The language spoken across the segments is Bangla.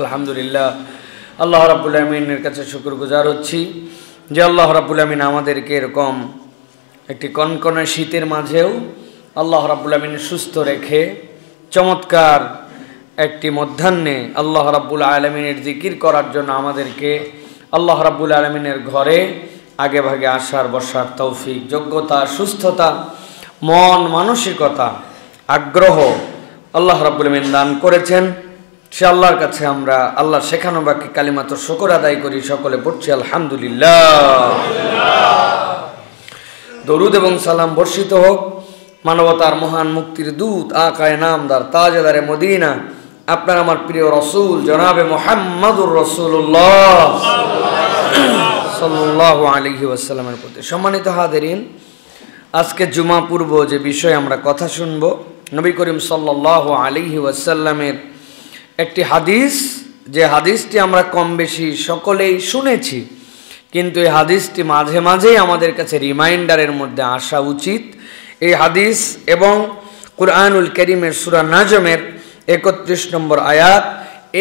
আলহামদুলিল্লাহ আল্লাহ রাব্বুল আমিনের কাছে শুকরগুজার হচ্ছি যে আল্লাহ রাব্বুল আমিন আমাদেরকে এরকম একটি কনকনে শীতের মাঝেও আল্লাহ রাব্বুল আমিন সুস্থ রেখে চমৎকার একটি মধ্যাহ্নে আল্লাহ রাব্বুল আলামিনের জিকির করার জন্য আমাদেরকে আল্লাহ রাব্বুল আলামিনের ঘরে আগে ভাগে আসার বসার তৌফিক, যোগ্যতা, সুস্থতা, মন মানসিকতা, আগ্রহ আল্লাহ রাব্বুল আমিন দান করেছেন। সে আল্লাহর কাছে আমরা আল্লাহর শেখানো বাক্যে কালিমাত শুকর আদায় করি। সকলে পড়ছি আলহামদুলিল্লাহ। দরুদ এবং সালাম বর্ষিত হোক মানবতার মহান মুক্তির দূত আকায়ে নামদার তাজেদারে মদিনা আপনার আমার প্রিয় রসুল জনাবে মুহাম্মদুর রাসূলুল্লাহ সাল্লাল্লাহু আলাইহি ওয়াসাল্লামের প্রতি। সম্মানিত হাজিরিন, আজকে জুমা পূর্ব যে বিষয়ে আমরা কথা শুনব, নবী করিম সাল্লাল্লাহু আলাইহি ওয়াসাল্লামের একটি হাদিস, যে হাদিসটি আমরা কম বেশি সকলেই শুনেছি, কিন্তু এই হাদিসটি মাঝে মাঝেই আমাদের কাছে রিমাইন্ডারের মধ্যে আসা উচিত। এই হাদিস এবং কুরআনুল কারীমের সূরা নাজমের ৩১ নম্বর আয়াত,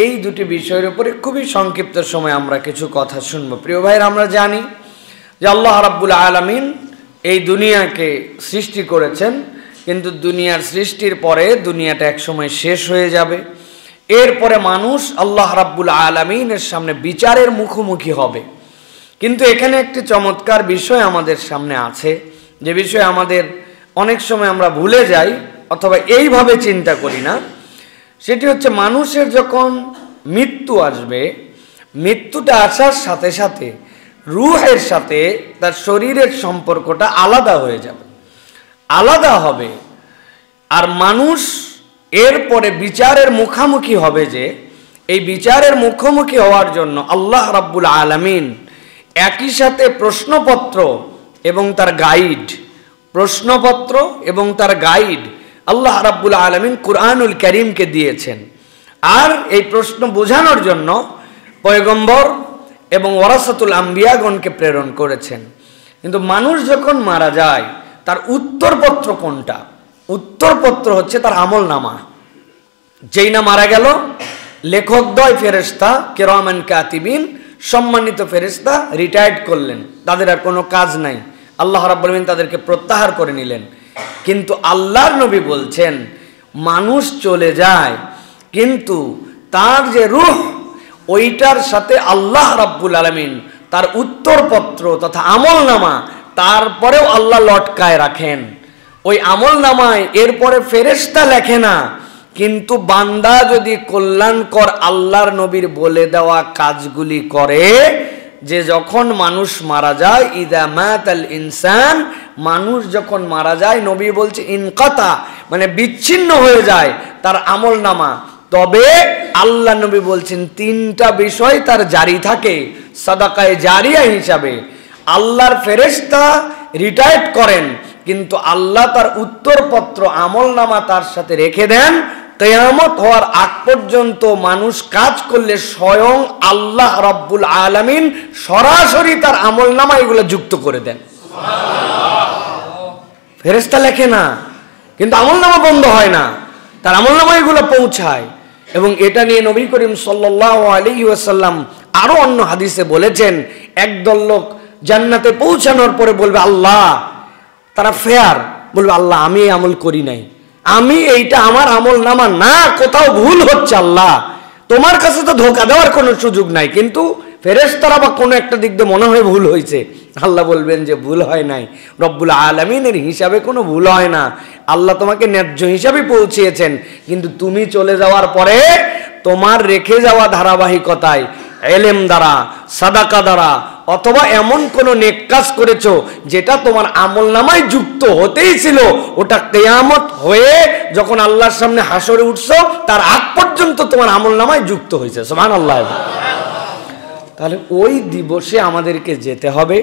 এই দুটি বিষয়ের উপরে খুবই সংক্ষিপ্ত সময় আমরা কিছু কথা শুনব। প্রিয় ভাইরা, আমরা জানি যে আল্লাহ রাব্বুল আলামিন এই দুনিয়াকে সৃষ্টি করেছেন, কিন্তু দুনিয়ার সৃষ্টির পরে দুনিয়াটা একসময় শেষ হয়ে যাবে। এরপরে মানুষ আল্লাহ রাব্বুল আলামিনের সামনে বিচারের মুখোমুখি হবে। কিন্তু এখানে একটি চমৎকার বিষয় আমাদের সামনে আছে, যে বিষয়ে আমাদের অনেক সময় আমরা ভুলে যাই অথবা এইভাবে চিন্তা করি না। সেটি হচ্ছে মানুষের যখন মৃত্যু আসবে, মৃত্যুটা আসার সাথে সাথে রূহের সাথে তার শরীরের সম্পর্কটা আলাদা হয়ে যাবে, আলাদা হবে। আর মানুষ এরপরে বিচারের মুখোমুখি হবে। যে এই বিচারের মুখোমুখি হওয়ার জন্য আল্লাহ রাব্বুল আলামিন একই সাথে প্রশ্নপত্র এবং তার গাইড, প্রশ্নপত্র এবং তার গাইড আল্লাহ রাব্বুল আলামিন কুরআনুল কারীমকে দিয়েছেন। আর এই প্রশ্ন বোঝানোর জন্য পয়গম্বর এবং ওয়ারাসাতুল আম্বিয়াগণকে প্রেরণ করেছেন। কিন্তু মানুষ যখন মারা যায় তার উত্তরপত্র কোনটা? উত্তরপত্র হচ্ছে তার আমল নামা। যেই না মারা গেল, লেখকদ্বয় ফেরেশতা কিরামান কাতিবিন, সম্মানিত ফেরেশতা রিটায়ার্ড করলেন, তাদের আর কোনো কাজ নাই, আল্লাহ রাব্বুল আলামিন তাদেরকে প্রত্যাহার করে নিলেন। কিন্তু আল্লাহর নবী বলছেন মানুষ চলে যায়, কিন্তু তার যে রূহ, ওইটার সাথে আল্লাহ রাব্বুল আলামিন তার উত্তরপত্র তথা আমল নামা তারপরেও আল্লাহ লটকায় রাখেন। ওই আমল নামায় এরপরে ফেরেশতা লেখে না, কিন্তু বান্দা যদি কল্যাণকর আল্লাহর নবীর বলে দেওয়া কাজগুলি করে, যে যখন মানুষ মারা যায়, ইদা মাতাল ইনসান, মানুষ যখন মারা যায়, নবী বলছে ইনকাতা, মানে বিচ্ছিন্ন হয়ে যায় তার আমল নামা। তবে আল্লাহ নবী বলছেন তিনটা বিষয় তার জারি থাকে সাদাকায়ে জারিয়া হিসাবে। আল্লাহর ফেরেশতা রিটায়ার্ড করেন, কিন্তু আল্লাহ তার উত্তরপত্র আমল নামা তার সাথে রেখে দেন। কিয়ামত হওয়ার আগ পর্যন্ত মানুষ কাজ করলে স্বয়ং আল্লাহ রাব্বুল আলামিন সরাসরি তার আমল নামা এগুলো যুক্ত করে দেন। ফেরেশতা লেখে না, কিন্তু আমল নামা বন্ধ হয় না, তার আমল নামা এগুলো পৌঁছায়। এবং এটা নিয়ে নবী করিম সাল্লাল্লাহু আলাইহি ওয়াসাল্লাম আরো অন্য হাদিসে বলেছেন, একদল লোক জান্নাতে পৌঁছানোর পরে বলবে আল্লাহ, তারা ফেয়ার বলবে আল্লাহ আমি এই আমল করি নাই, আমি এইটা আমার আমল নামা না, কোথাও ভুল হচ্ছে, আল্লাহ তোমার কাছে তো ধোঁকা দেওয়ার কোনো সুযোগ নাই, কিন্তু ফেরেশতারা বা কোনো একটা দিক দিয়ে মনে হয় ভুল হয়েছে। আল্লাহ বলবেন যে ভুল হয় নাই, রব্বুল আলামিনের হিসাবে কোনো ভুল হয় না, আল্লাহ তোমাকে ন্যায্য হিসাবে পৌঁছিয়েছেন। কিন্তু তুমি চলে যাওয়ার পরে তোমার রেখে যাওয়া ধারাবাহিকতায় ইলম দ্বারা, সাদাকা দ্বারা, অথবা এমন কোন নেক কাজ করেছো যেটা তোমার আমল নামায় যুক্ত হতেই ছিল, ওটা কিয়ামত হয়ে যখন আল্লাহর সামনে হাসরে উঠছো তার আগ পর্যন্ত তোমার আমল নামায় যুক্ত হয়েছে। সুবহানাল্লাহ। তাহলে ওই দিবসে আমাদেরকে যেতে হবে,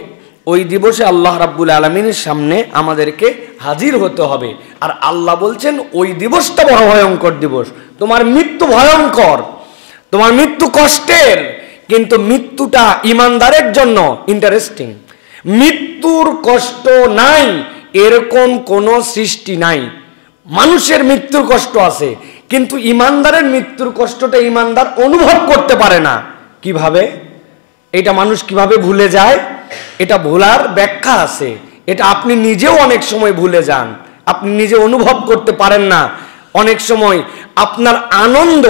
ওই দিবসে আল্লাহ রাব্বুল আলামিনের সামনে আমাদেরকে হাজির হতে হবে। আর আল্লাহ বলছেন ওই দিবসটা বড় ভয়ঙ্কর দিবস। তোমার মৃত্যু ভয়ঙ্কর, তোমার মৃত্যু কষ্টের, কিন্তু মৃত্যুটা ইমানদারের জন্য ইন্টারেস্টিং। মৃত্যুর কষ্ট নাই এরকম কোন সৃষ্টি নাই। মানুষের মৃত্যুর কষ্ট আছে, কিন্তু ইমানদারের মৃত্যুর কষ্টটা ইমানদার অনুভব করতে পারে না। কিভাবে? এটা মানুষ কিভাবে ভুলে যায়, এটা ভোলার ব্যাখ্যা আছে। এটা আপনি নিজেও অনেক সময় ভুলে যান, আপনি নিজে অনুভব করতে পারেন না। অনেক সময় আপনার আনন্দ,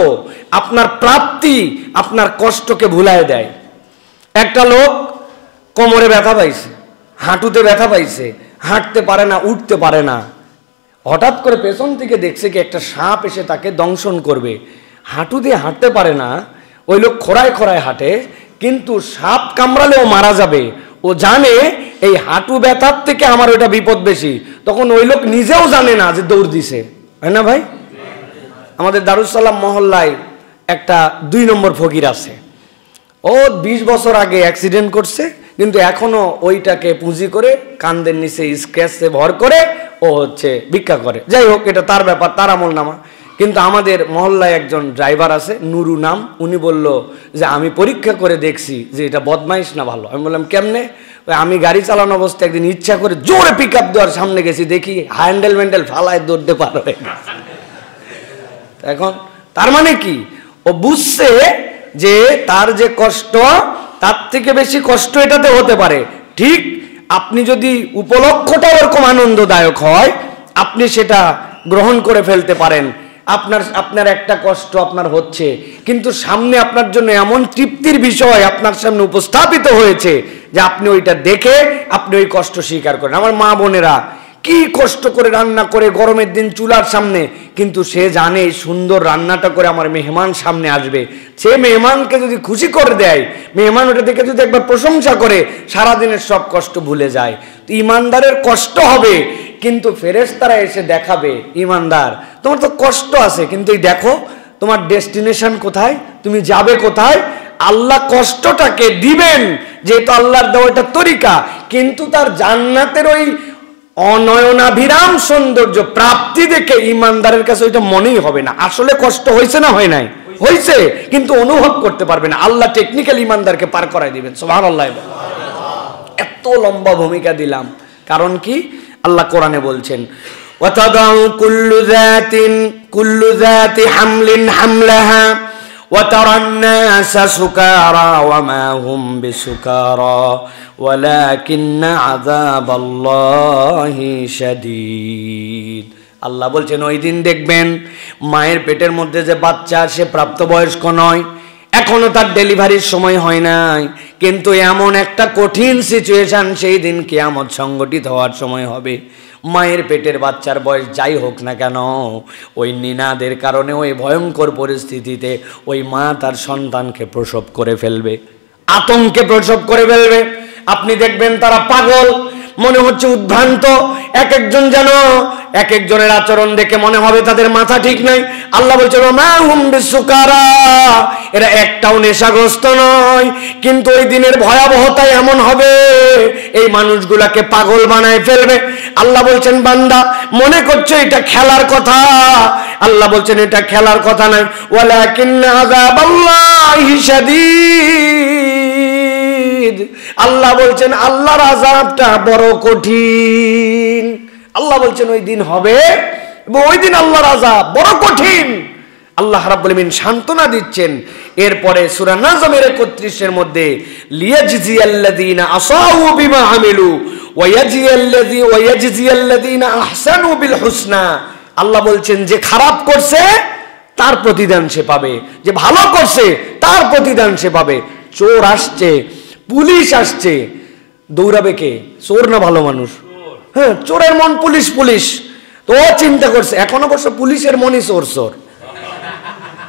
আপনার প্রাপ্তি আপনার কষ্টকে ভুলায় দেয়। একটা লোক কোমরে ব্যথা পাইছে, হাঁটুতে ব্যথা পাইছে, হাঁটতে পারে না, উঠতে পারে না। হঠাৎ করে পেছন থেকে দেখছে কি একটা সাপ এসে তাকে দংশন করবে। হাঁটু দিয়ে হাঁটতে পারে না, ওই লোক খোঁড়ায় খোঁড়ায় হাঁটে, কিন্তু সাপ কামড়ালেও মারা যাবে। ও জানে এই হাঁটু ব্যথার থেকে আমার ওইটা বিপদ বেশি। তখন ওই লোক নিজেও জানে না যে দৌড় দিছে, হয় না ভাই? আমাদের দারুসালাম মহল্লায় একটা 2 নম্বর ফকির আছে। ও 20 বছর আগে অ্যাক্সিডেন্ট করছে, কিন্তু এখনো ওইটাকে পুঁজি করে কান্দের নিচে স্ক্র্যাচে ভর করে ও হচ্ছে ভিক্ষা করে। যাই হোক, এটা তার ব্যাপার, তার আমল নামা। কিন্তু আমাদের মহল্লায় একজন ড্রাইভার আছে, নুরু নাম, উনি বলল যে আমি পরীক্ষা করে দেখছি যে এটা বদমাইশ না ভালো। আমি বললাম কেমনে? আমি গাড়ি চালানো অবস্থায় একদিন ইচ্ছা করে জোরে পিক আপ দেওয়ার সামনে গেছি, দেখি হ্যান্ডেল ম্যান্ডেল ফালায় দৌড়তে পার হয়ে গেছে। এখন তার মানে কি? ও বুঝছে যে তার যে কষ্ট, তার থেকে বেশি কষ্ট এটাতে হতে পারে। ঠিক আপনি যদি উপলক্ষটা ওরকম আনন্দদায়ক হয়, আপনি সেটা গ্রহণ করে ফেলতে পারেন। আপনার একটা কষ্ট আপনার হচ্ছে, কিন্তু সামনে আপনার জন্য এমন তৃপ্তির বিষয় আপনার সামনে উপস্থাপিত হয়েছে যে আপনি ওইটা দেখে আপনি ওই কষ্ট স্বীকার করেন। আমার মা বোনেরা কি কষ্ট করে রান্না করে গরমের দিন চুলার সামনে, কিন্তু সে জানে সুন্দর রান্নাটা করে আমার মেহমান সামনে আসবে। সে মেহমানকে যদি খুশি করে দেয়, মেহমান ওটা দেখে যদি একবার প্রশংসা করে, সারাদিনের সব কষ্ট ভুলে যায়। তো ইমানদারের কষ্ট হবে, কিন্তু ফেরেশতারা এসে দেখাবে, ইমানদার তোমার তো কষ্ট আছে, কিন্তু এই দেখো তোমার ডেস্টিনেশন কোথায়, তুমি যাবে কোথায়। আল্লাহ কষ্টটাকে দিবেন, যেহেতু আল্লাহর দেওয়া এটা তরিকা, কিন্তু তার জান্নাতের ওই অনয়নাভিরাম সৌন্দর্য প্রাপ্তি দেখে ইমানদারের কাছে ওইটা মনেই হবে না আসলে কষ্ট হয়েছে না হয় নাই, হয়েছে, কিন্তু অনুভব করতে পারবে না। আল্লাহ টেকনিক্যাল ইমানদারকে পার করাই দিবেন। সুবহানাল্লাহ। এত লম্বা ভূমিকা দিলাম কারণ কি? আল্লাহ কোরআনে বলছেন, ওয়াতাদাউ কুল্লু যাতি হামলিন হামলাহা ওয়াতারান নাসা সুকারা ওয়ামা হুম বিসুকারা ওয়ালাকিন্না আযাবাল্লাহি শাদীদ। আল্লাহ বলছেন ওই দিন দেখবেন মায়ের পেটের মধ্যে যে বাচ্চা, সে প্রাপ্তবয়স্ক নয়, এখনো তার ডেলিভারির সময় হয় নাই, কিন্তু এমন একটা কঠিন সিচুয়েশন সেই দিন কিয়ামত সংগঠিত হওয়ার সময় হবে। মায়ের পেটের বাচ্চার বয়স যাই হোক না কেন, ওই নিনাদের কারণে ওই ভয়ঙ্কর পরিস্থিতিতে ওই মা তার সন্তানকে প্রসব করে ফেলবে, আতঙ্কে প্রসব করে ফেলবে। আপনি দেখবেন তারা পাগল, মনে হচ্ছে উদ্ভ্রান্ত, এক একজন যেন এক একজনের আচরণ দেখে মনে হবে তাদের মাথা ঠিক নাই। আল্লাহ বলছেন মা হুম বিসুকারা, এরা একটাও নেশাগ্রস্ত নয়, কিন্তু ওই দিনের ভয়াবহতা এমন হবে এই মানুষগুলাকে পাগল বানায় ফেলবে। আল্লাহ বলছেন বান্দা মনে করছো এটা খেলার কথা, আল্লাহ বলছেন এটা খেলার কথা নয়, ওয়ালাকিন্না আযাবাল্লাহি শাদীদ। আল্লাহ বলছেন আল্লাহর আযাবটা বড় কঠিন। আল্লাহ বলছেন ওই দিন হবে এবং ওই দিন আল্লাহর আযাব বড় কঠিন। আল্লাহ রাব্বুল আলামিন সান্ত্বনা দিচ্ছেন। এরপরে সূরা নাজমের 31 এর মধ্যে লিয়াজজিয়াল্লাযীনা আসাউ বিমা আমিলু ওয়ায়াজজিয়াল্লাযীনা আহসানু বিল হুসনা। আল্লাহ বলছেন যে খারাপ করছে তার প্রতিদান সে পাবে, যে ভালো করছে তার প্রতিদান সে পাবে। চোর আসছে, পুলিশ আসছে, দৌড়াবে কে? চোর না ভালো মানুষ? হ্যাঁ, চোরের মন পুলিশ পুলিশ, তো ও চিন্তা করছে এখন অবশ্য পুলিশের মনই চোর চোর,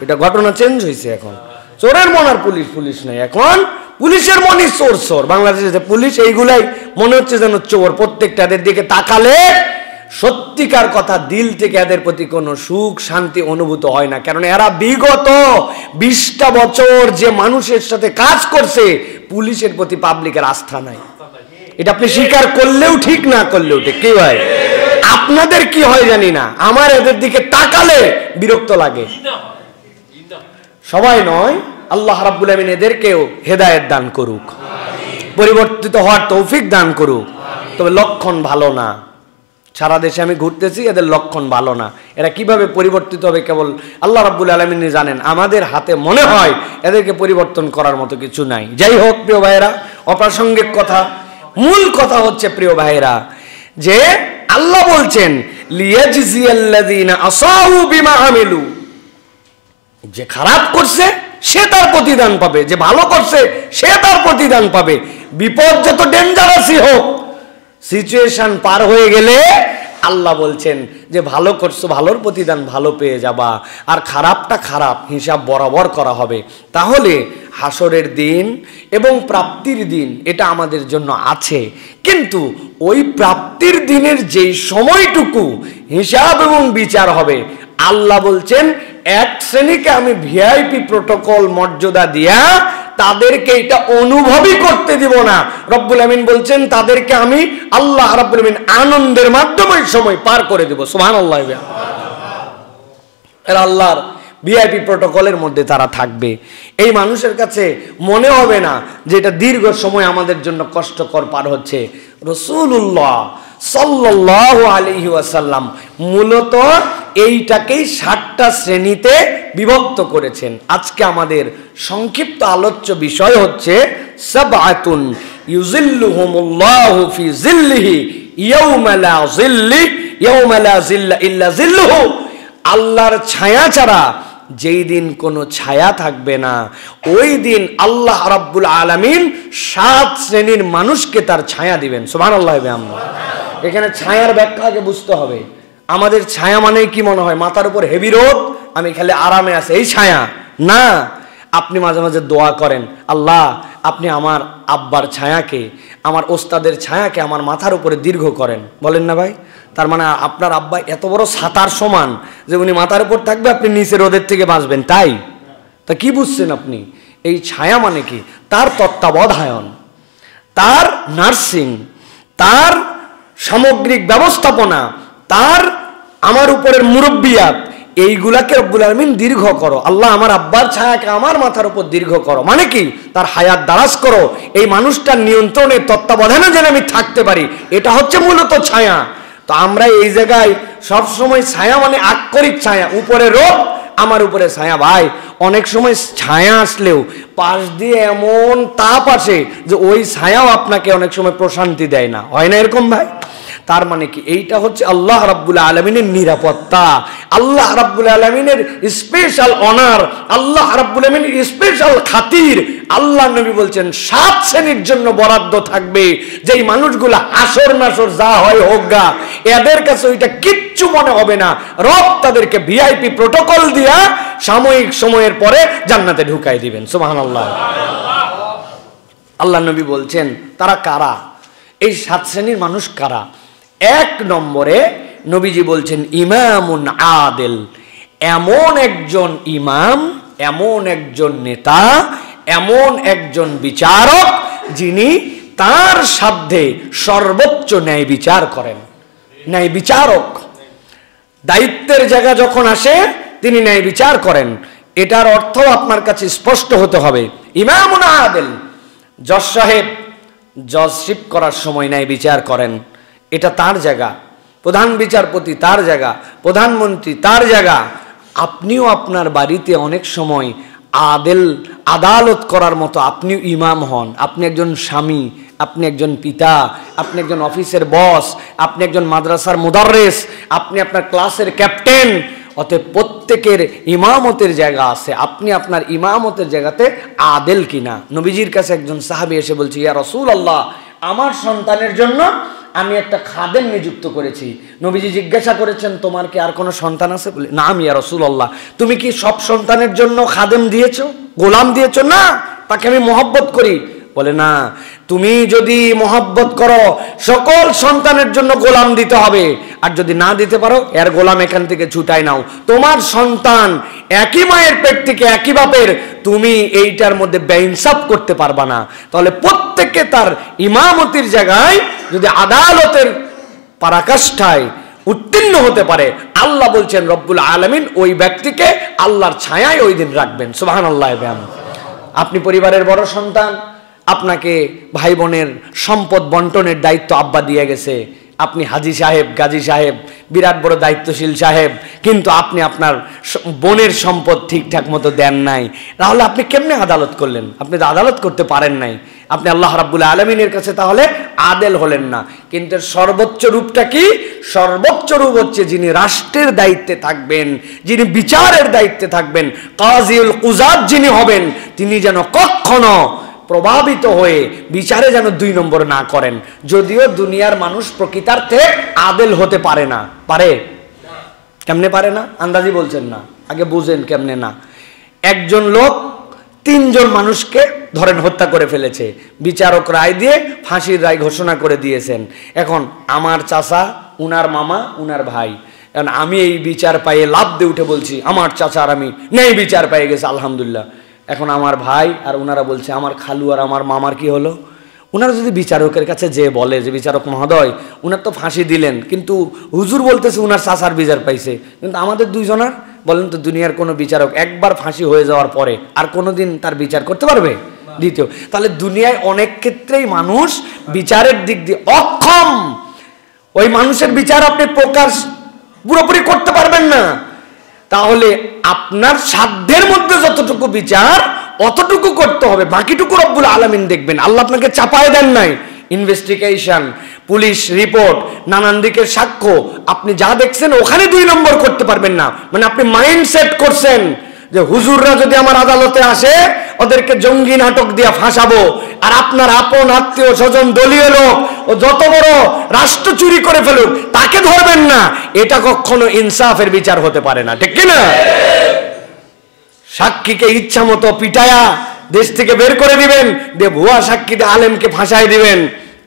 এটা ঘটনা চেঞ্জ হয়েছে। এখন চোরের মন আর পুলিশ পুলিশ নাই, এখন পুলিশের মনই চোর চোর। বাংলাদেশে পুলিশ এইগুলাই মনে হচ্ছে যেন চোর, প্রত্যেকটা এদের দিকে তাকালে সত্যিকার কথা দিল থেকে এদের প্রতি কোনো সুখ শান্তি অনুভূত হয় না, কারণ এরা বিগত 20টা বছর যে মানুষের সাথে কাজ করছে, পুলিশের প্রতি পাবলিকের আস্থা নাই। এটা আপনি স্বীকার করলেও ঠিক, না করলেও ঠিক। কি ভাই আপনাদের কি হয় জানি না, আমার এদের দিকে তাকালে বিরক্ত লাগে। সবাই নয়, আল্লাহ রাব্বুল আমিন এদেরকেও হেদায়েত দান করুক, পরিবর্তিত হওয়ার তৌফিক দান করুক। তবে লক্ষণ ভালো না, সারা দেশে আমি ঘুরতেছি, এদের লক্ষণ ভালো না। এরা কিভাবে পরিবর্তিত হবে কেবল আল্লাহ রাব্বুল আলামিন জানেন। আমাদের হাতে মনে হয় এদেরকে পরিবর্তন করার মতো কিছু নাই। যাই হোক প্রিয় ভাইয়েরা, অপ্রাসঙ্গিক কথা, মূল কথা হচ্ছে প্রিয় ভাইয়েরা যে আল্লাহ বলছেন লিয়াজজিয়াল্লাযীনা আসাউ বিমা আমিলু, যে খারাপ করছে সে তার প্রতিদান পাবে, যে ভালো করছে সে তার প্রতিদান পাবে। বিপদ যত ডেঞ্জারাসই হোক, সিচুয়েশন পার হয়ে গেলে আল্লাহ বলছেন যে ভালো করছো, ভালোর প্রতিদান ভালো পেয়ে যাবা, আর খারাপটা খারাপ, হিসাব বরাবর করা হবে। তাহলে হাসরের দিন এবং প্রাপ্তির দিন এটা আমাদের জন্য আছে, কিন্তু ওই প্রাপ্তির দিনের যেই সময়টুকু হিসাব এবং বিচার হবে, আল্লাহ বলছেন এক শ্রেণীকে আমি ভিআইপি প্রোটোকল মর্যাদা দিয়া তাদেরকে এটা অনুভবই করতে দিব না। রব্বুল আমিন বলছেন তাদেরকে আমি আল্লাহ রাব্বুল আমিন আনন্দের মাধ্যমে সময় পার করে দেব। সুবহানাল্লাহ। এরা আল্লাহর ভিআইপি প্রোটোকলের মধ্যে তারা থাকবে। এই মানুষের কাছে মনে হবে না যে এটা দীর্ঘ সময় আমাদের জন্য কষ্টকর পার হচ্ছে। রাসূলুল্লাহ সাল্লাল্লাহু আলাইহি ওয়াসাল্লাম মূলত এইটাকেই 7টা শ্রেণীতে বিভক্ত করেছেন। আজকে আমাদের সংক্ষিপ্ত আলোচ্য বিষয় হচ্ছে সাবআতুন ইউজিল্লুহুমুল্লাহু ফি জিল্লিহি ইয়াওমা লা জিল্লা ইল্লা জিল্লুহু। আল্লাহর ছায়া ছাড়া যেই দিন কোনো ছায়া থাকবে না, ওই দিন আল্লাহ রাব্বুল আলামিন 7 শ্রেণীর মানুষকে তার ছায়া দিবেন। সুবহানাল্লাহ। এখানে ছায়ার ব্যাখ্যা আগে বুঝতে হবে। আমাদের ছায়া মানে কি মনে হয় মাথার উপর হেভি রোদ, আমি খালি আরামে আছি, এই ছায়া না। আপনি মাঝে মাঝে দোয়া করেন, আল্লাহ আপনি আমার আব্বার ছায়াকে, আমার ওস্তাদের ছায়াকে আমার মাথার উপরে দীর্ঘ করেন, বলেন না ভাই? তার মানে আপনার আব্বা এত বড় ছাতার সমান যে উনি মাথার উপর থাকবে, আপনি নিচে রোদের থেকে বাঁচবেন, তাই? তা কি বুঝছেন আপনি? এই ছায়া মানে কি? তার তত্ত্বাবধায়ন, তার নার্সিং, তার সামগ্রিক ব্যবস্থাপনা, তার আমার উপরের মুরব্বিয়াত, এইগুলাকে রব্বুল আলামিন দীর্ঘ করো। আল্লাহ আমার আব্বার ছায়াকে আমার মাথার উপর দীর্ঘ করো মানে কি? তার হায়াত দারাজ করো, এই মানুষটার নিয়ন্ত্রণে তত্ত্বাবধানে যেন আমি থাকতে পারি, এটা হচ্ছে মূলত ছায়া। তো আমরা এই জায়গায় সবসময় ছায়া মানে আক্ষরিক ছায়া, উপরে রোদ আমার উপরে ছায়া। ভাই অনেক সময় ছায়া আসলেও পাশ দিয়ে এমন তাপ আসে যে ওই ছায়াও আপনাকে অনেক সময় প্রশান্তি দেয় না, হয় না এরকম ভাই? তার মানে কি? এইটা হচ্ছে আল্লাহ রাব্বুল আলামিনের নিরাপত্তা, আল্লাহ রাব্বুল আলামিনের স্পেশাল অনার, আল্লাহ রাব্বুল আলামিনের স্পেশাল খাতির। আল্লাহ নবী বলছেন 7 শ্রেণীর জন্য বরাদ্দ থাকবে, যেই মানুষগুলা আসর নাসর যা হয় হোক গা, এদের কাছে ওইটা কিচ্ছু মনে হবে না। রব তাদেরকে ভিআইপি প্রোটোকল দিয়া সাময়িক সময়ের পরে জান্নাতে ঢুকাই দিবেন। সুবহানাল্লাহ। আল্লাহ নবী বলছেন তারা কারা? এই 7 শ্রেণীর মানুষ কারা? 1 নম্বরে নবীজি বলছেন ইমামুন আদিল, এমন একজন ইমাম, এমন একজন নেতা, এমন একজন বিচারক যিনি তার সাধ্যে সর্বোচ্চ ন্যায় বিচার করেন। ন্যায় বিচারক, দায়িত্বের জায়গা যখন আসে তিনি ন্যায় বিচার করেন। এটার অর্থ আপনার কাছে স্পষ্ট হতে হবে। ইমামুন আদিল, জজ সাহেব জজশিপ করার সময় ন্যায় বিচার করেন, এটা তার জায়গা। প্রধান বিচারপতি তার জায়গা, প্রধানমন্ত্রী তার জায়গা। আপনিও আপনার বাড়িতে অনেক সময় আদালত করার মতো আপনিও ইমাম হন। আপনি একজন স্বামী, আপনি একজন পিতা, আপনি একজন অফিসের বস, আপনি একজন মাদ্রাসার মুদাররিস, আপনি আপনার ক্লাসের ক্যাপ্টেন। অতএব প্রত্যেকের ইমামতের জায়গা আছে। আপনি আপনার ইমামতের জায়গাতে আদেল কিনা? নবীজির কাছে একজন সাহাবী এসে বলছে, ইয়া রাসূলুল্লাহ, আমার সন্তানের জন্য আমি একটা খাদেম নিযুক্ত করেছি। নবীজি জিজ্ঞাসা করেছেন, তোমার কি আর কোনো সন্তান আছে? বলে, না ইয়া রাসূলুল্লাহ। তুমি কি সব সন্তানের জন্য খাদেম দিয়েছো, গোলাম দিয়েছো? না, তাকে আমি মহব্বত করি। বলে, না, তুমি যদি মহব্বত করো সকল সন্তানের জন্য গোলাম দিতে হবে, আর যদি না দিতে পারো এর গোলাম এখান থেকে ছুটাই নাও। তোমার সন্তান একই মায়ের পেট থেকে একই বাপের, তুমি এইটার মধ্যে বেইনসাফ করতে পারবা না। তাহলে প্রত্যেককে তার ইমামতির জায়গায় যদি আদালতের পরাকাষ্ঠায় উত্তীর্ণ হতে পারে, আল্লাহ বলছেন রব্বুল আলামিন ওই ব্যক্তিকে আল্লাহর ছায়ায় ওই দিন রাখবেন। সুবহানাল্লাহ। আপনি পরিবারের বড় সন্তান, আপনাকে ভাই বোনের সম্পদ বন্টনের দায়িত্ব আব্বা দিয়ে গেছে, আপনি হাজি সাহেব, গাজী সাহেব, বিরাট বড় দায়িত্বশীল সাহেব, কিন্তু আপনি আপনার বোনের সম্পদ ঠিকঠাক মতো দেন নাই, তাহলে আপনি কেমনে আদালত করলেন? আপনি তো আদালত করতে পারেন নাই, আপনি আল্লাহ রাব্বুল আলামিনের কাছে তাহলে আদেল হলেন না। কিন্তু সর্বোচ্চ রূপটা কি? সর্বোচ্চ রূপ হচ্ছে যিনি রাষ্ট্রের দায়িত্বে থাকবেন, যিনি বিচারের দায়িত্বে থাকবেন, কাজিউল কুজাত যিনি হবেন, তিনি যেন কখনো প্রভাবিত হয়ে বিচারে যেন 2 নম্বর না করেন। যদিও দুনিয়ার মানুষ প্রকৃতার্থে আদেল হতে পারে না। পারে? কেমনে পারে না? আন্দাজি বলছেন না, আগে বুঝেন কেমনে না। একজন লোক 3 জন মানুষকে ধরেন হত্যা করে ফেলেছে, বিচারক রায় দিয়ে ফাঁসির রায় ঘোষণা করে দিয়েছেন। এখন আমার চাচা, উনার মামা, উনার ভাই, এখন আমি এই বিচার পাইয়ে লাভ দিয়ে উঠে বলছি আমার চাচা আর আমি নেই বিচার পেয়ে গেছে আলহামদুলিল্লাহ। এখন আমার ভাই আর উনারা বলছে আমার খালু আর আমার মামার কি হলো? উনারা যদি বিচারকের কাছে যে বলে যে বিচারক মহোদয় উনার তো ফাঁসি দিলেন, কিন্তু হুজুর বলতেছে উনার চাচার বিচার পাইছে, কিন্তু আমাদের 2 জনার, বলেন তো দুনিয়ার কোনো বিচারক একবার ফাঁসি হয়ে যাওয়ার পরে আর কোনোদিন তার বিচার করতে পারবে? দ্বিতীয়, তাহলে দুনিয়ায় অনেক ক্ষেত্রেই মানুষ বিচারের দিক দিয়ে অক্ষম। ওই মানুষের বিচার আপনি প্রকাশ পুরোপুরি করতে পারবেন না। তাহলে আপনার সাধ্যের মধ্যে যতটুকু বিচার অতটুকু করতে হবে, বাকিটুকু রব্বুল আলামিন দেখবেন। আল্লাহ আপনাকে চাপায় দেন নাই। ইনভেস্টিগেশন, পুলিশ রিপোর্ট, নানান দিকের সাক্ষ্য, আপনি যা দেখছেন ওখানে 2 নম্বর করতে পারবেন না। মানে আপনি মাইন্ড সেট করছেন যে হুজুররা যদি আমার আদালতে আসে ওদেরকে জঙ্গি নাটক দিয়ে ফাঁসাবো, আর আপনার আপন আত্মীয় স্বজন দলীয় লোক ও যত বড় রাষ্ট্র চুরি করে ফেলুক তাকে ধরবেন না, এটা কখনো ইনসাফের বিচার হতে পারে না, ঠিক কিনা? সাক্ষীকে ইচ্ছা মতো পিটায়া দেশ থেকে বের করে দিবেন, দিয়ে ভুয়া সাক্ষীতে আলেমকে ফাঁসাই দিবেন।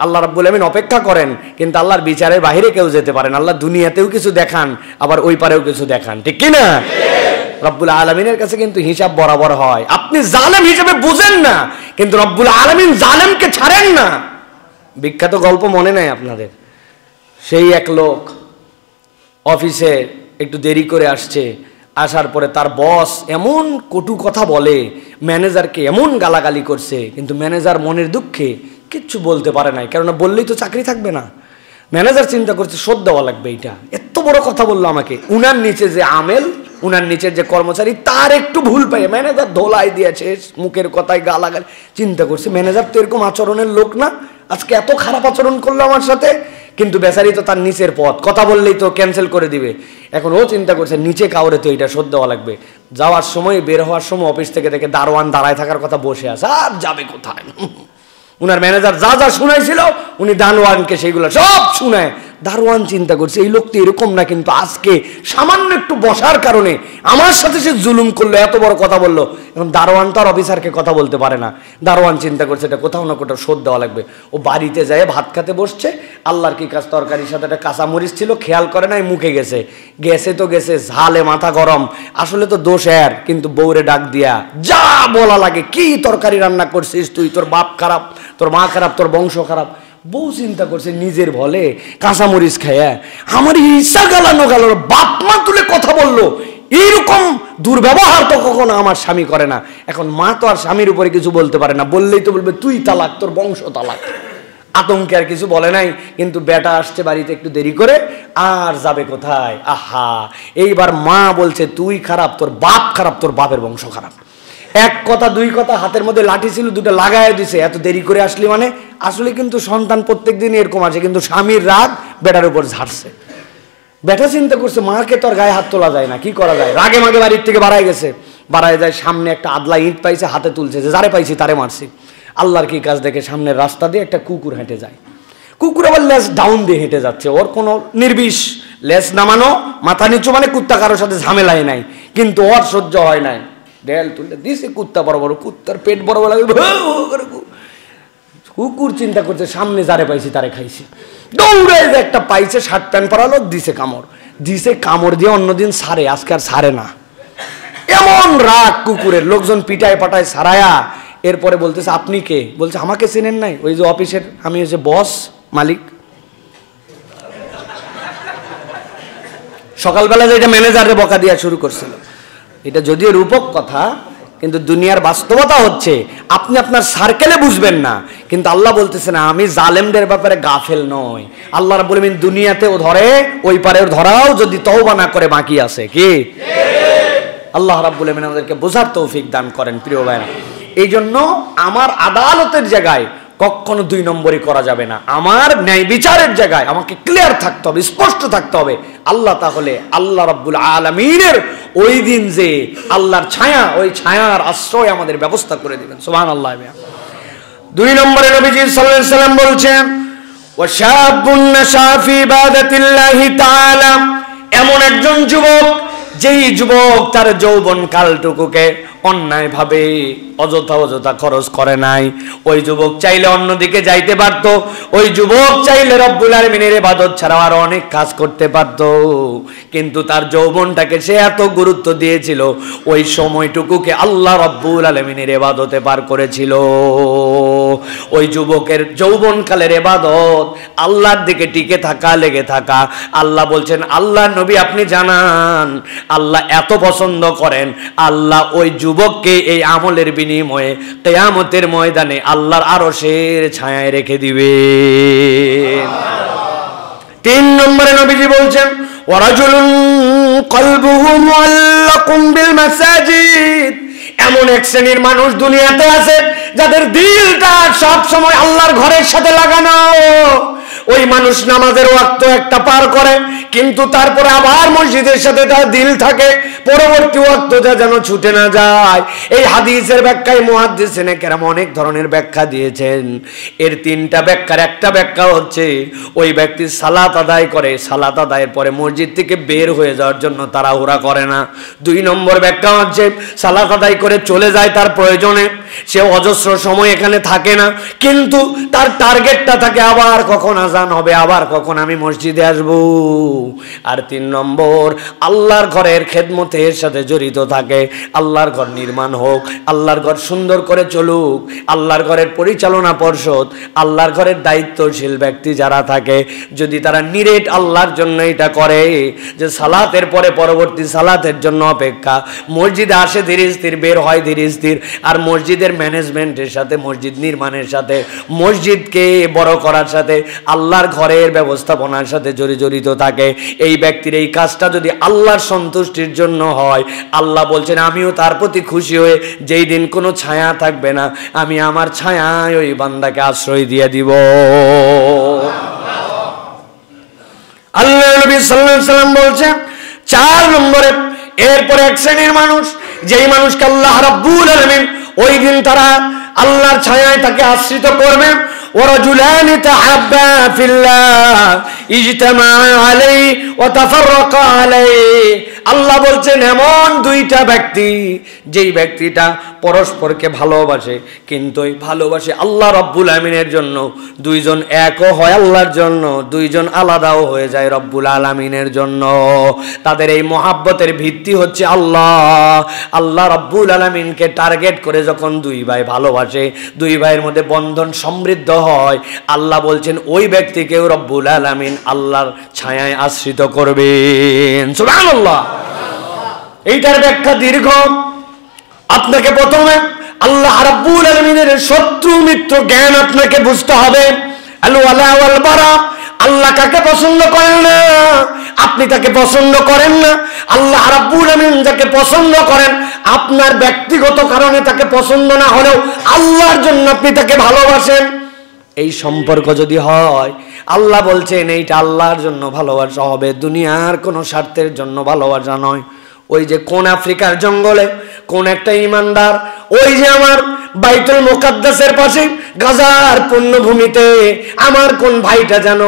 আল্লাহ রাব্বুল আলামিন অপেক্ষা করেন, কিন্তু আল্লাহর বিচারের বাইরে কেউ যেতে পারে না। আল্লাহ দুনিয়াতেও কিছু দেখান, আবার ওই পারেও কিছু দেখান, ঠিক কিনা? রব্বুল আলামিনের কাছে কিন্তু হিসাব বরাবর হয়। আপনি জালেম হিসেবে বুঝেন না, কিন্তু রব্বুল আলামিন জালেমকে ছাড়েন না। বিখ্যাত গল্প মনে নাই আপনাদের? সেই এক লোক অফিসে একটু দেরি করে আসছে, আসার পরে তার বস এমন কটু কথা বলে, ম্যানেজারকে এমন গালাগালি করছে, কিন্তু ম্যানেজার মনের দুঃখে কিচ্ছু বলতে পারে নাই, কেননা বললেই তো চাকরি থাকবে না। ম্যানেজার চিন্তা করছে শোধ দেওয়া লাগবে, এইটা এত বড় কথা বললো আমাকে। উনার নিচে যে আমেল, উনার নিচের যে কর্মচারী, তার একটু ভুল পাইয়ে ম্যানেজার ধোলাই দিয়েছে, মুখের কথায় গালাগালি। চিন্তা করছে ম্যানেজার তো এরকম আচরণের লোক না, আজকে এত খারাপ আচরণ করলো আমার সাথে, কিন্তু বেচারি তো তার নিচের পথ, কথা বললেই তো ক্যান্সেল করে দিবে। এখন ও চিন্তা করছে নিচে কাউরে তো এটা শোধ দেওয়া লাগবে। যাওয়ার সময়, বের হওয়ার সময় অফিস থেকে দেখে দারোয়ান দাঁড়ায় থাকার কথা, বসে আছে, আর যাবে কোথায়? উনার ম্যানেজার যা যা শুনাইছিল উনি দারোয়ানকে সেইগুলো সব শুনায়। দারোয়ান চিন্তা করছে এই লোক তো এরকম না, কিন্তু আজকে সামান্য একটু বসার কারণে আমার সাথে সে জুলুম করলো, এত বড় কথা বললো। এখন দারোয়ান তো আর অফিসারকে কথা বলতে পারে না। দারোয়ান চিন্তা করছে এটা কোথাও না কোথাও শোধ দেওয়া লাগবে। ও বাড়িতে যায় ভাত খেতে বসছে, আল্লাহর কি কাজ, তরকারির সাথে একটা কাঁচামরিচ ছিল, খেয়াল করে নাই, মুখে গেছে। গেছে তো গেছে, ঝালে মাথা গরম, আসলে তো দোষ এর, কিন্তু বউরে ডাক দিয়া যা বলা লাগে, কি তরকারি রান্না করছিস তুই, তোর বাপ খারাপ, তোর মা খারাপ, তোর বংশ খারাপ। বউ চিন্তা করছে নিজের ভলে কাঁচামরিচ খায়া আমার ঈর্ষা গালানো গেল, বাপ মা তুলে কথা বললো, এইরকম দুর্ব্যবহার তো কখনো আমার স্বামী করে না। এখন মা তো আর স্বামীর উপরে কিছু বলতে পারে না, বললেই তো বলবে তুই তালাক, তোর বংশ তালাক। আতঙ্কে আর কিছু বলে নাই, কিন্তু বেটা আসছে বাড়িতে একটু দেরি করে, আর যাবে কোথায়? আহা, এইবার মা বলছে তুই খারাপ, তোর বাপ খারাপ, তোর বাপের বংশ খারাপ। এক কথা দুই কথা, হাতের মধ্যে লাঠি ছিল, দুটো লাগাই দিছে, এত দেরি করে আসলি মানে। আসলে কিন্তু সন্তান প্রত্যেক দিন এরকম আছে, কিন্তু স্বামীর রাগ বেটার উপর ঝাড়ছে। বেটা চিন্তা করছে মাকে তোর গায়ে হাত তোলা যায় না, কি করা যায়? রাগে মাগে বাড়ির থেকে বাড়াই গেছে, বাড়ায় যায়, সামনে একটা আদলা ইট পাইছে, হাতে তুলছে, যে যারে পাইছি তারে মারছি। আল্লাহর কি কাজ দেখে সামনের রাস্তা দিয়ে একটা কুকুর হেঁটে যায়। কুকুর আবার লেজ ডাউন দিয়ে হেঁটে যাচ্ছে, ওর কোনো নির্বিষ, লেজ নামানো, মাথা নিচু, মানে কুত্তা কারোর সাথে ঝামেলাই নাই, কিন্তু ওর সহ্য হয় নাই। ডেল তুলে দিছে, কুত্তা বড় বড়, কুত্তার পেট বড় বড় লাগে। কুকুর চিন্তা করছে সামনে যারে পাইছি তারে খাইছি, দৌড়ে একটা পাইছে, শার্ট প্যান্ট পরালো, দিছে কামড়, দিছে কামড় দিয়ে অন্যদিন সারে, আজকে আর সারে না। এমন রাগ কুকুরের, লোকজন পিটায় পাটায় সারায়া, এরপরে বলতেছে আপনি কে? বলছে আমাকে চেনেন নাই, ওই যে অফিসের, আমি হচ্ছে বস, মালিক। সকালবেলা যে এটা ম্যানেজারে বকা দিয়া শুরু করছিল, এটা যদিও রূপক কথা, কিন্তু দুনিয়ার বাস্তবতা হচ্ছে আপনি আপনার সার্কেলে বুঝবেন না, কিন্তু আল্লাহ বলতেছেন আমি জালেমদের ব্যাপারে গাফেল নই। আল্লাহ রাব্বুল আলামিন দুনিয়াতেও ধরে, ওই পারেও ধরাও যদি তওবা না করে বাকি আছে কি? আল্লাহ রাব্বুল আলামিন আমাদেরকে বোঝার তৌফিক দান করেন প্রিয় ভাইরা। এই জন্য আমার আদালতের জায়গায় কখনো 2 নম্বরই করা যাবে না। আমার ন্যায় বিচারের জায়গায় আমাকে ক্লিয়ার থাকতে হবে, স্পষ্ট থাকতে হবে। আল্লাহ তাহলে আল্লাহ রাব্বুল আলামিনের ওই দিন যে আল্লাহর ছায়া, ওই ছায়ার আশ্রয় আমাদের ব্যবস্থা করে দিবেন। সুবহানাল্লাহ। 2 নম্বরে নবীজি সাল্লাল্লাহু আলাইহি সাল্লাম বলছেন ওয়া শাবুন নাশা ফি ইবাদাতিল্লাহি তাআলা, এমন একজন যুবক যেই যুবক তার যৌবন কালটুকুকে অন্যায় ভাবে অযথা খরচ করে নাই। ওই যুবক চাইলে অন্যদিকে যাইতে পারতো, ওই যুবক চাইলে রব্বুল আলামিনের ইবাদত ছাড়া আর অনেক কাজ করতে পারতো, কিন্তু তার যৌবনটাকে সে এত গুরুত্ব দিয়েছিল, ওই সময়টুকুকে আল্লাহ রব্বুল আলামিনের ইবাদতে পার করেছিল। ওই যুবকের যৌবনকালের ইবাদত আল্লাহর দিকে টিকে থাকা, লেগে থাকা। আল্লাহ বলছেন, আল্লাহ নবী আপনি জানান আল্লাহ এত পছন্দ করেন, আল্লাহ ওই যুবককে এই আমলের বিনিময়ে কিয়ামতের ময়দানে আল্লাহর আরশের ছায়ায় রেখে দিবেন। 3 নম্বরে নবীজি বলছেন ওয়ারাজুলুন কলবুহু মুআল্লাকুম বিল মাসাজিদ, এমন এক শ্রেণীর মানুষ দুনিয়াতে আছে যাদের দিলটা সব সময় আল্লাহর ঘরের সাথে লাগানো। ওই মানুষ নামাজের ওয়াক্ত একটা পার করে, কিন্তু তারপরে আবার মসজিদের সাথে তার দিল থাকে, পরবর্তী ওয়াক্তটা যেন ছুটে না যায়। এই হাদিসের ব্যাখ্যায় মুহাদ্দিসিনে কেরাম অনেক ধরনের ব্যাখ্যা দিয়েছেন। এর 3টা ব্যাখ্যার একটা ব্যাখ্যা হচ্ছে ওই ব্যক্তি সালাত আদায় করে, সালাত আদায়ের পরে মসজিদ থেকে বের হয়ে যাওয়ার জন্য তাড়াহুড়া করে না। 2 নম্বর ব্যাখ্যা হচ্ছে সালাত আদায় করে চলে যায় তার প্রয়োজনে, সে অজস্র সময় এখানে থাকে না, কিন্তু তার টার্গেটটা থাকে আবার কখন আজান হবে, আবার কখন আমি মসজিদে আসব। আর 3 নম্বর আল্লাহর ঘরের খেদমতের সাথে জড়িত থাকে। আল্লাহর ঘর নির্মাণ হোক, আল্লাহর ঘর সুন্দর করে চলুক, আল্লাহর ঘরের পরিচালনা পর্ষদ, আল্লাহর ঘরের দায়িত্বশীল ব্যক্তি যারা থাকে, যদি তারা নিরেট আল্লাহর জন্য এটা করে যে সালাতের পরে পরবর্তী সালাতের জন্য অপেক্ষা, মসজিদে আসে ধীরে স্থির, বের হয় ধীরে স্থির, আর মসজিদের ম্যানেজমেন্টের সাথে, মসজিদ নির্মাণের সাথে, মসজিদকে বড় করার সাথে, আল্লাহর ঘরের ব্যবস্থাপনার সাথে জড়িত থাকে, এই ব্যক্তির এই কাজটা যদি আল্লাহর সন্তুষ্টির জন্য হয়, আল্লাহ বলছেন আমিও তার প্রতি খুশি হয়ে যেই দিন কোনো ছায়া থাকবে না, আমি আমার ছায়ায় ওই বান্দাকে আশ্রয় দিয়ে দিব। আল্লাহ নবী সাল্লাল্লাহু আলাইহি সাল্লাম বলছেন 4 নম্বরে এরপরে এক শ্রেণীর মানুষ, যেই মানুষকে আল্লাহ রাব্বুল আলামিন ওই দিন তারা আল্লাহর ছায়ায় তাকে আশ্রিত করবে। ورجلان تحابا في الله اجتمعا عليه وتفرقا عليه, আল্লাহ বলছেন এমন 2টা ব্যক্তি, যেই ব্যক্তিটা পরস্পরকে ভালোবাসে, কিন্তু এই ভালোবাসে আল্লাহ রাব্বুল আলামিনের জন্য, 2 জন একও হয় আল্লাহর জন্য, 2 জন আলাদাও হয়ে যায় রব্বুল আলামিনের জন্য। তাদের এই মহাব্বতের ভিত্তি হচ্ছে আল্লাহ। আল্লাহ রাব্বুল আলামিনকে টার্গেট করে যখন 2 ভাই ভালোবাসে, 2 ভাইয়ের মধ্যে বন্ধন সমৃদ্ধ হয়, আল্লাহ বলছেন ওই ব্যক্তিকেও রব্বুল আলামিন আল্লাহর ছায়ায় আশ্রিত করবেন। সুবহানাল্লাহ। এইটার ব্যাখ্যা দীর্ঘ। আপনাকে প্রথমে আল্লাহ রাব্বুল আলামিনের শত্রু মিত্র জ্ঞান আপনাকে বুঝতে হবে। আল ওয়ালা ওয়াল বারা, আল্লাহ কাকে পছন্দ করেন না, আপনি তাকে পছন্দ করেন না। আল্লাহ রাব্বুল আলামিন যাকে পছন্দ করেন, আপনার ব্যক্তিগত কারণে তাকে পছন্দ না হলেও আল্লাহর জন্য আপনি তাকে ভালোবাসেন। এই সম্পর্ক যদি হয়, আল্লাহ বলছেন এইটা আল্লাহর জন্য ভালোবাসা হবে, দুনিয়ার কোনো স্বার্থের জন্য ভালোবাসা নয়। ওই যে কোন আফ্রিকার জঙ্গলে কোন একটা ইমানদার, ওই যে আমার বাইতুল মুকাদ্দাসের পাশে গাজার পুণ্যভূমিতে আমার কোন ভাইটা যেন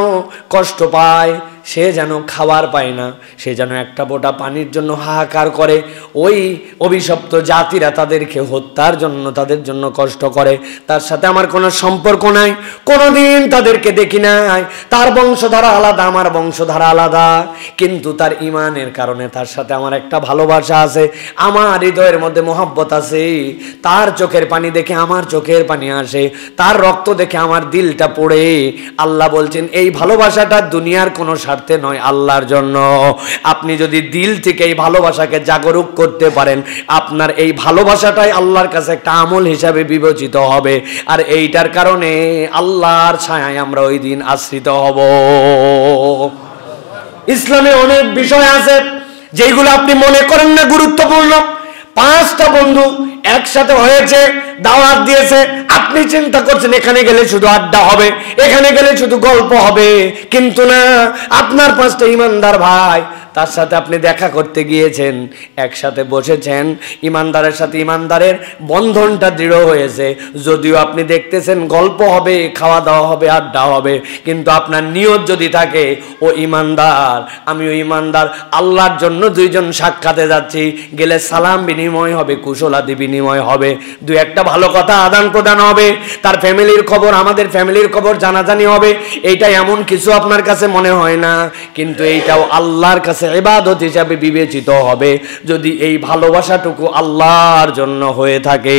কষ্ট পায়, সে যেন খাবার পায় না, সে যেন একটা ফোঁটা পানির জন্য হাহাকার করে, ওই অভিশপ্ত জাতিরা তাদেরকে হত্যার জন্য, তাদের জন্য কষ্ট করে। তার সাথে আমার কোনো সম্পর্ক নাই, কোনোদিন তাদেরকে দেখি নাই, তার বংশধারা আলাদা, আমার বংশধারা আলাদা, কিন্তু তার ইমানের কারণে তার সাথে আমার একটা ভালোবাসা আছে, আমার হৃদয়ের মধ্যে মহব্বত আছে। তার চোখের পানি দেখে আমার চোখের পানি আসে, তার রক্ত দেখে আমার দিলটা পড়ে। আল্লাহ বলছেন এই ভালোবাসাটা দুনিয়ার কোনো স্বার্থে নয়, আল্লাহর জন্য। আপনি যদি দিল থেকে এই ভালোবাসাকে জাগরুক করতে পারেন, আপনার এই ভালোবাসাটাই আল্লাহর কাছে একটা আমল হিসাবে বিবেচিত হবে, আর এইটার কারণে আল্লাহর ছায়ায় আমরা ওই দিন আশ্রিত হব। ইসলামে অনেক বিষয় আছে যেগুলো আপনি মনে করেন না গুরুত্বপূর্ণ। 5টা বন্ধু একসাথে হয়েছে, দাওয়াত দিয়েছে, আপনি চিন্তা করছেন এখানে গেলে শুধু আড্ডা হবে, এখানে গেলে শুধু গল্প হবে, কিন্তু না, আপনার 5টা ইমানদার ভাই, তার সাথে আপনি দেখা করতে গিয়েছেন, একসাথে বসেছেন, ইমানদারের সাথে ইমানদারের বন্ধনটা দৃঢ় হয়েছে। যদিও আপনি দেখতেছেন গল্প হবে, খাওয়া দাওয়া হবে, আড্ডা হবে, কিন্তু আপনার নিয়ত যদি থাকে ও ইমানদার, আমি ও ইমানদার, আল্লাহর জন্য 2 জন সাক্ষাতে যাচ্ছি, গেলে সালাম বিনিময় হবে, কুশলাদি বিনিময় হবে, 2-1টা ভালো কথা আদান প্রদান হবে, তার ফ্যামিলির খবর, আমাদের ফ্যামিলির খবর জানাজানি হবে। এইটা এমন কিছু আপনার কাছে মনে হয় না, কিন্তু এইটাও আল্লাহর কাছে ইবাদত হিসাবে বিবেচিত হবে যদি এই ভালোবাসাটুকু আল্লাহর জন্য হয়ে থাকে।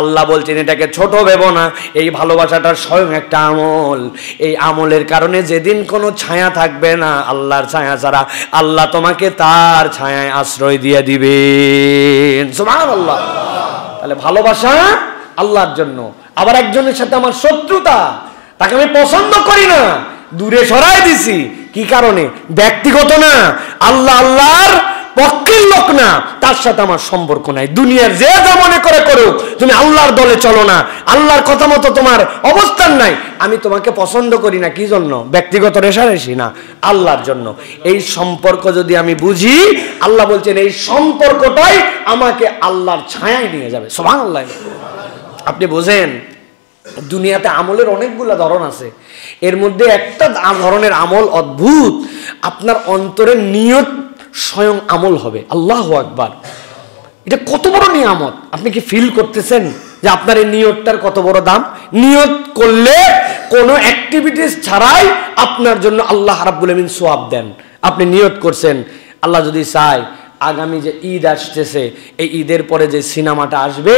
আল্লাহ বলছেন এটাকে ছোট ভেবো না, এই ভালোবাসাটার স্বয়ং একটা আমল। এই আমলের কারণে যেদিন কোনো ছায়া থাকবে না আল্লাহর ছায়া ছাড়া, আল্লাহ তোমাকে তার ছায়ায় আশ্রয় দিয়ে দিবেন। সুবহানাল্লাহ। তাহলে ভালোবাসা আল্লাহর জন্য। আবার একজনের সাথে আমার শত্রুতা, তাকে আমি পছন্দ করি না, দূরে সরাই দিছি, কি কারণে? ব্যক্তিগত না, আল্লাহর পক্ষের লোক না, তার সাথে আমার সম্পর্ক নাই। দুনিয়ার যে যা মনে করে করুক, তুমি আল্লাহর দলে চলো না, আল্লাহর কথা মতো তোমার অবস্থান নাই, আমি তোমাকে পছন্দ করি না। কি জন্য? ব্যক্তিগত রেষারেষি না, আল্লাহর জন্য। এই সম্পর্ক যদি আমি বুঝি, আল্লাহ বলছেন এই সম্পর্কটাই আমাকে আল্লাহর ছায়ায় নিয়ে যাবে। সুবহানাল্লাহ। আপনি বোঝেন দুনিয়াতে আমলের অনেকগুলো ধরন আছে, এর মধ্যে একটা ধরনের আমল অদ্ভুত, আপনার অন্তরের নিয়ত স্বয়ং আমল হবে। আল্লাহু আকবার। এটা কত বড় নিয়ামত, আপনি কি ফিল করতেছেন যে আপনার এই নিয়তটার কত বড় দাম? নিয়ত করলে কোনো অ্যাক্টিভিটিস ছাড়াই আপনার জন্য আল্লাহ রাব্বুল আমিন সওয়াব দেন। আপনি নিয়ত করছেন, আল্লাহ যদি চায় আগামী যে ঈদ আসতেছে, এই ঈদের পরে যে সিনেমাটা আসবে,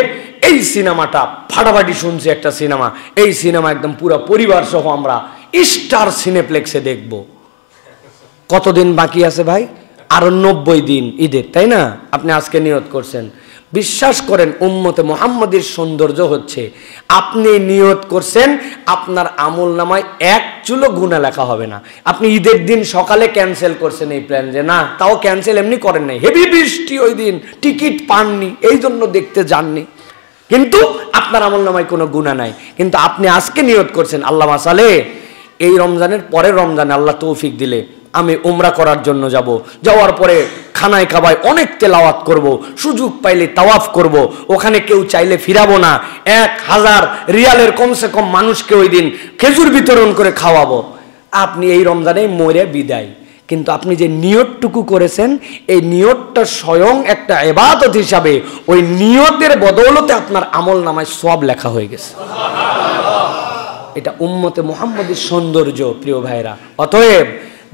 এই সিনেমাটা ফাটাফাটি শুনছি একটা সিনেমা, এই সিনেমা একদম পুরো পরিবার সহ আমরা স্টার সিনেপ্লেক্সে দেখব। কতদিন বাকি আছে ভাই? আরো 90 দিন ঈদের, তাই না? আপনি আজকে নিয়ত করছেন, বিশ্বাস করেন উম্মতে মুহাম্মাদের সৌন্দর্য হচ্ছে আপনি নিয়ত করছেন, আপনার আমল নামায় 1 চুলো গুনাহ লেখা হবে না। আপনি ঈদের দিন সকালে ক্যান্সেল করছেন এই প্ল্যান, যে না, তাও ক্যান্সেল এমনি করেন নাই, হেভি বৃষ্টি ওই দিন, টিকিট পাননি, এই জন্য দেখতে যাননি, কিন্তু আপনার আমল নামায় কোনো গুনাহ নাই। কিন্তু আপনি আজকে নিয়ত করছেন, আল্লাহ মাসালে এই রমজানের পরের রমজানে আল্লাহ তৌফিক দিলে আমি উমরা করার জন্য যাব, যাওয়ার পরে খানায় কাবায় অনেক তেলাওয়াত করব, সুযোগ পাইলে তাওয়াফ করব, ওখানে কেউ চাইলে ফিরাবো না, 1000 রিয়ালের কমসে কম মানুষকে ওই দিন খেজুর বিতরণ করে খাওয়াবো। আপনি এই রমজানে মরে বিদায়, কিন্তু আপনি যে নিয়তটুকু করেছেন, এই নিয়তটা স্বয়ং একটা ইবাদত হিসাবে ওই নিয়তের বদৌলতে আপনার আমল নামায় সওয়াব লেখা হয়ে গেছে। এটা উম্মতে মুহাম্মাদের সৌন্দর্য প্রিয় ভাইরা। অতএব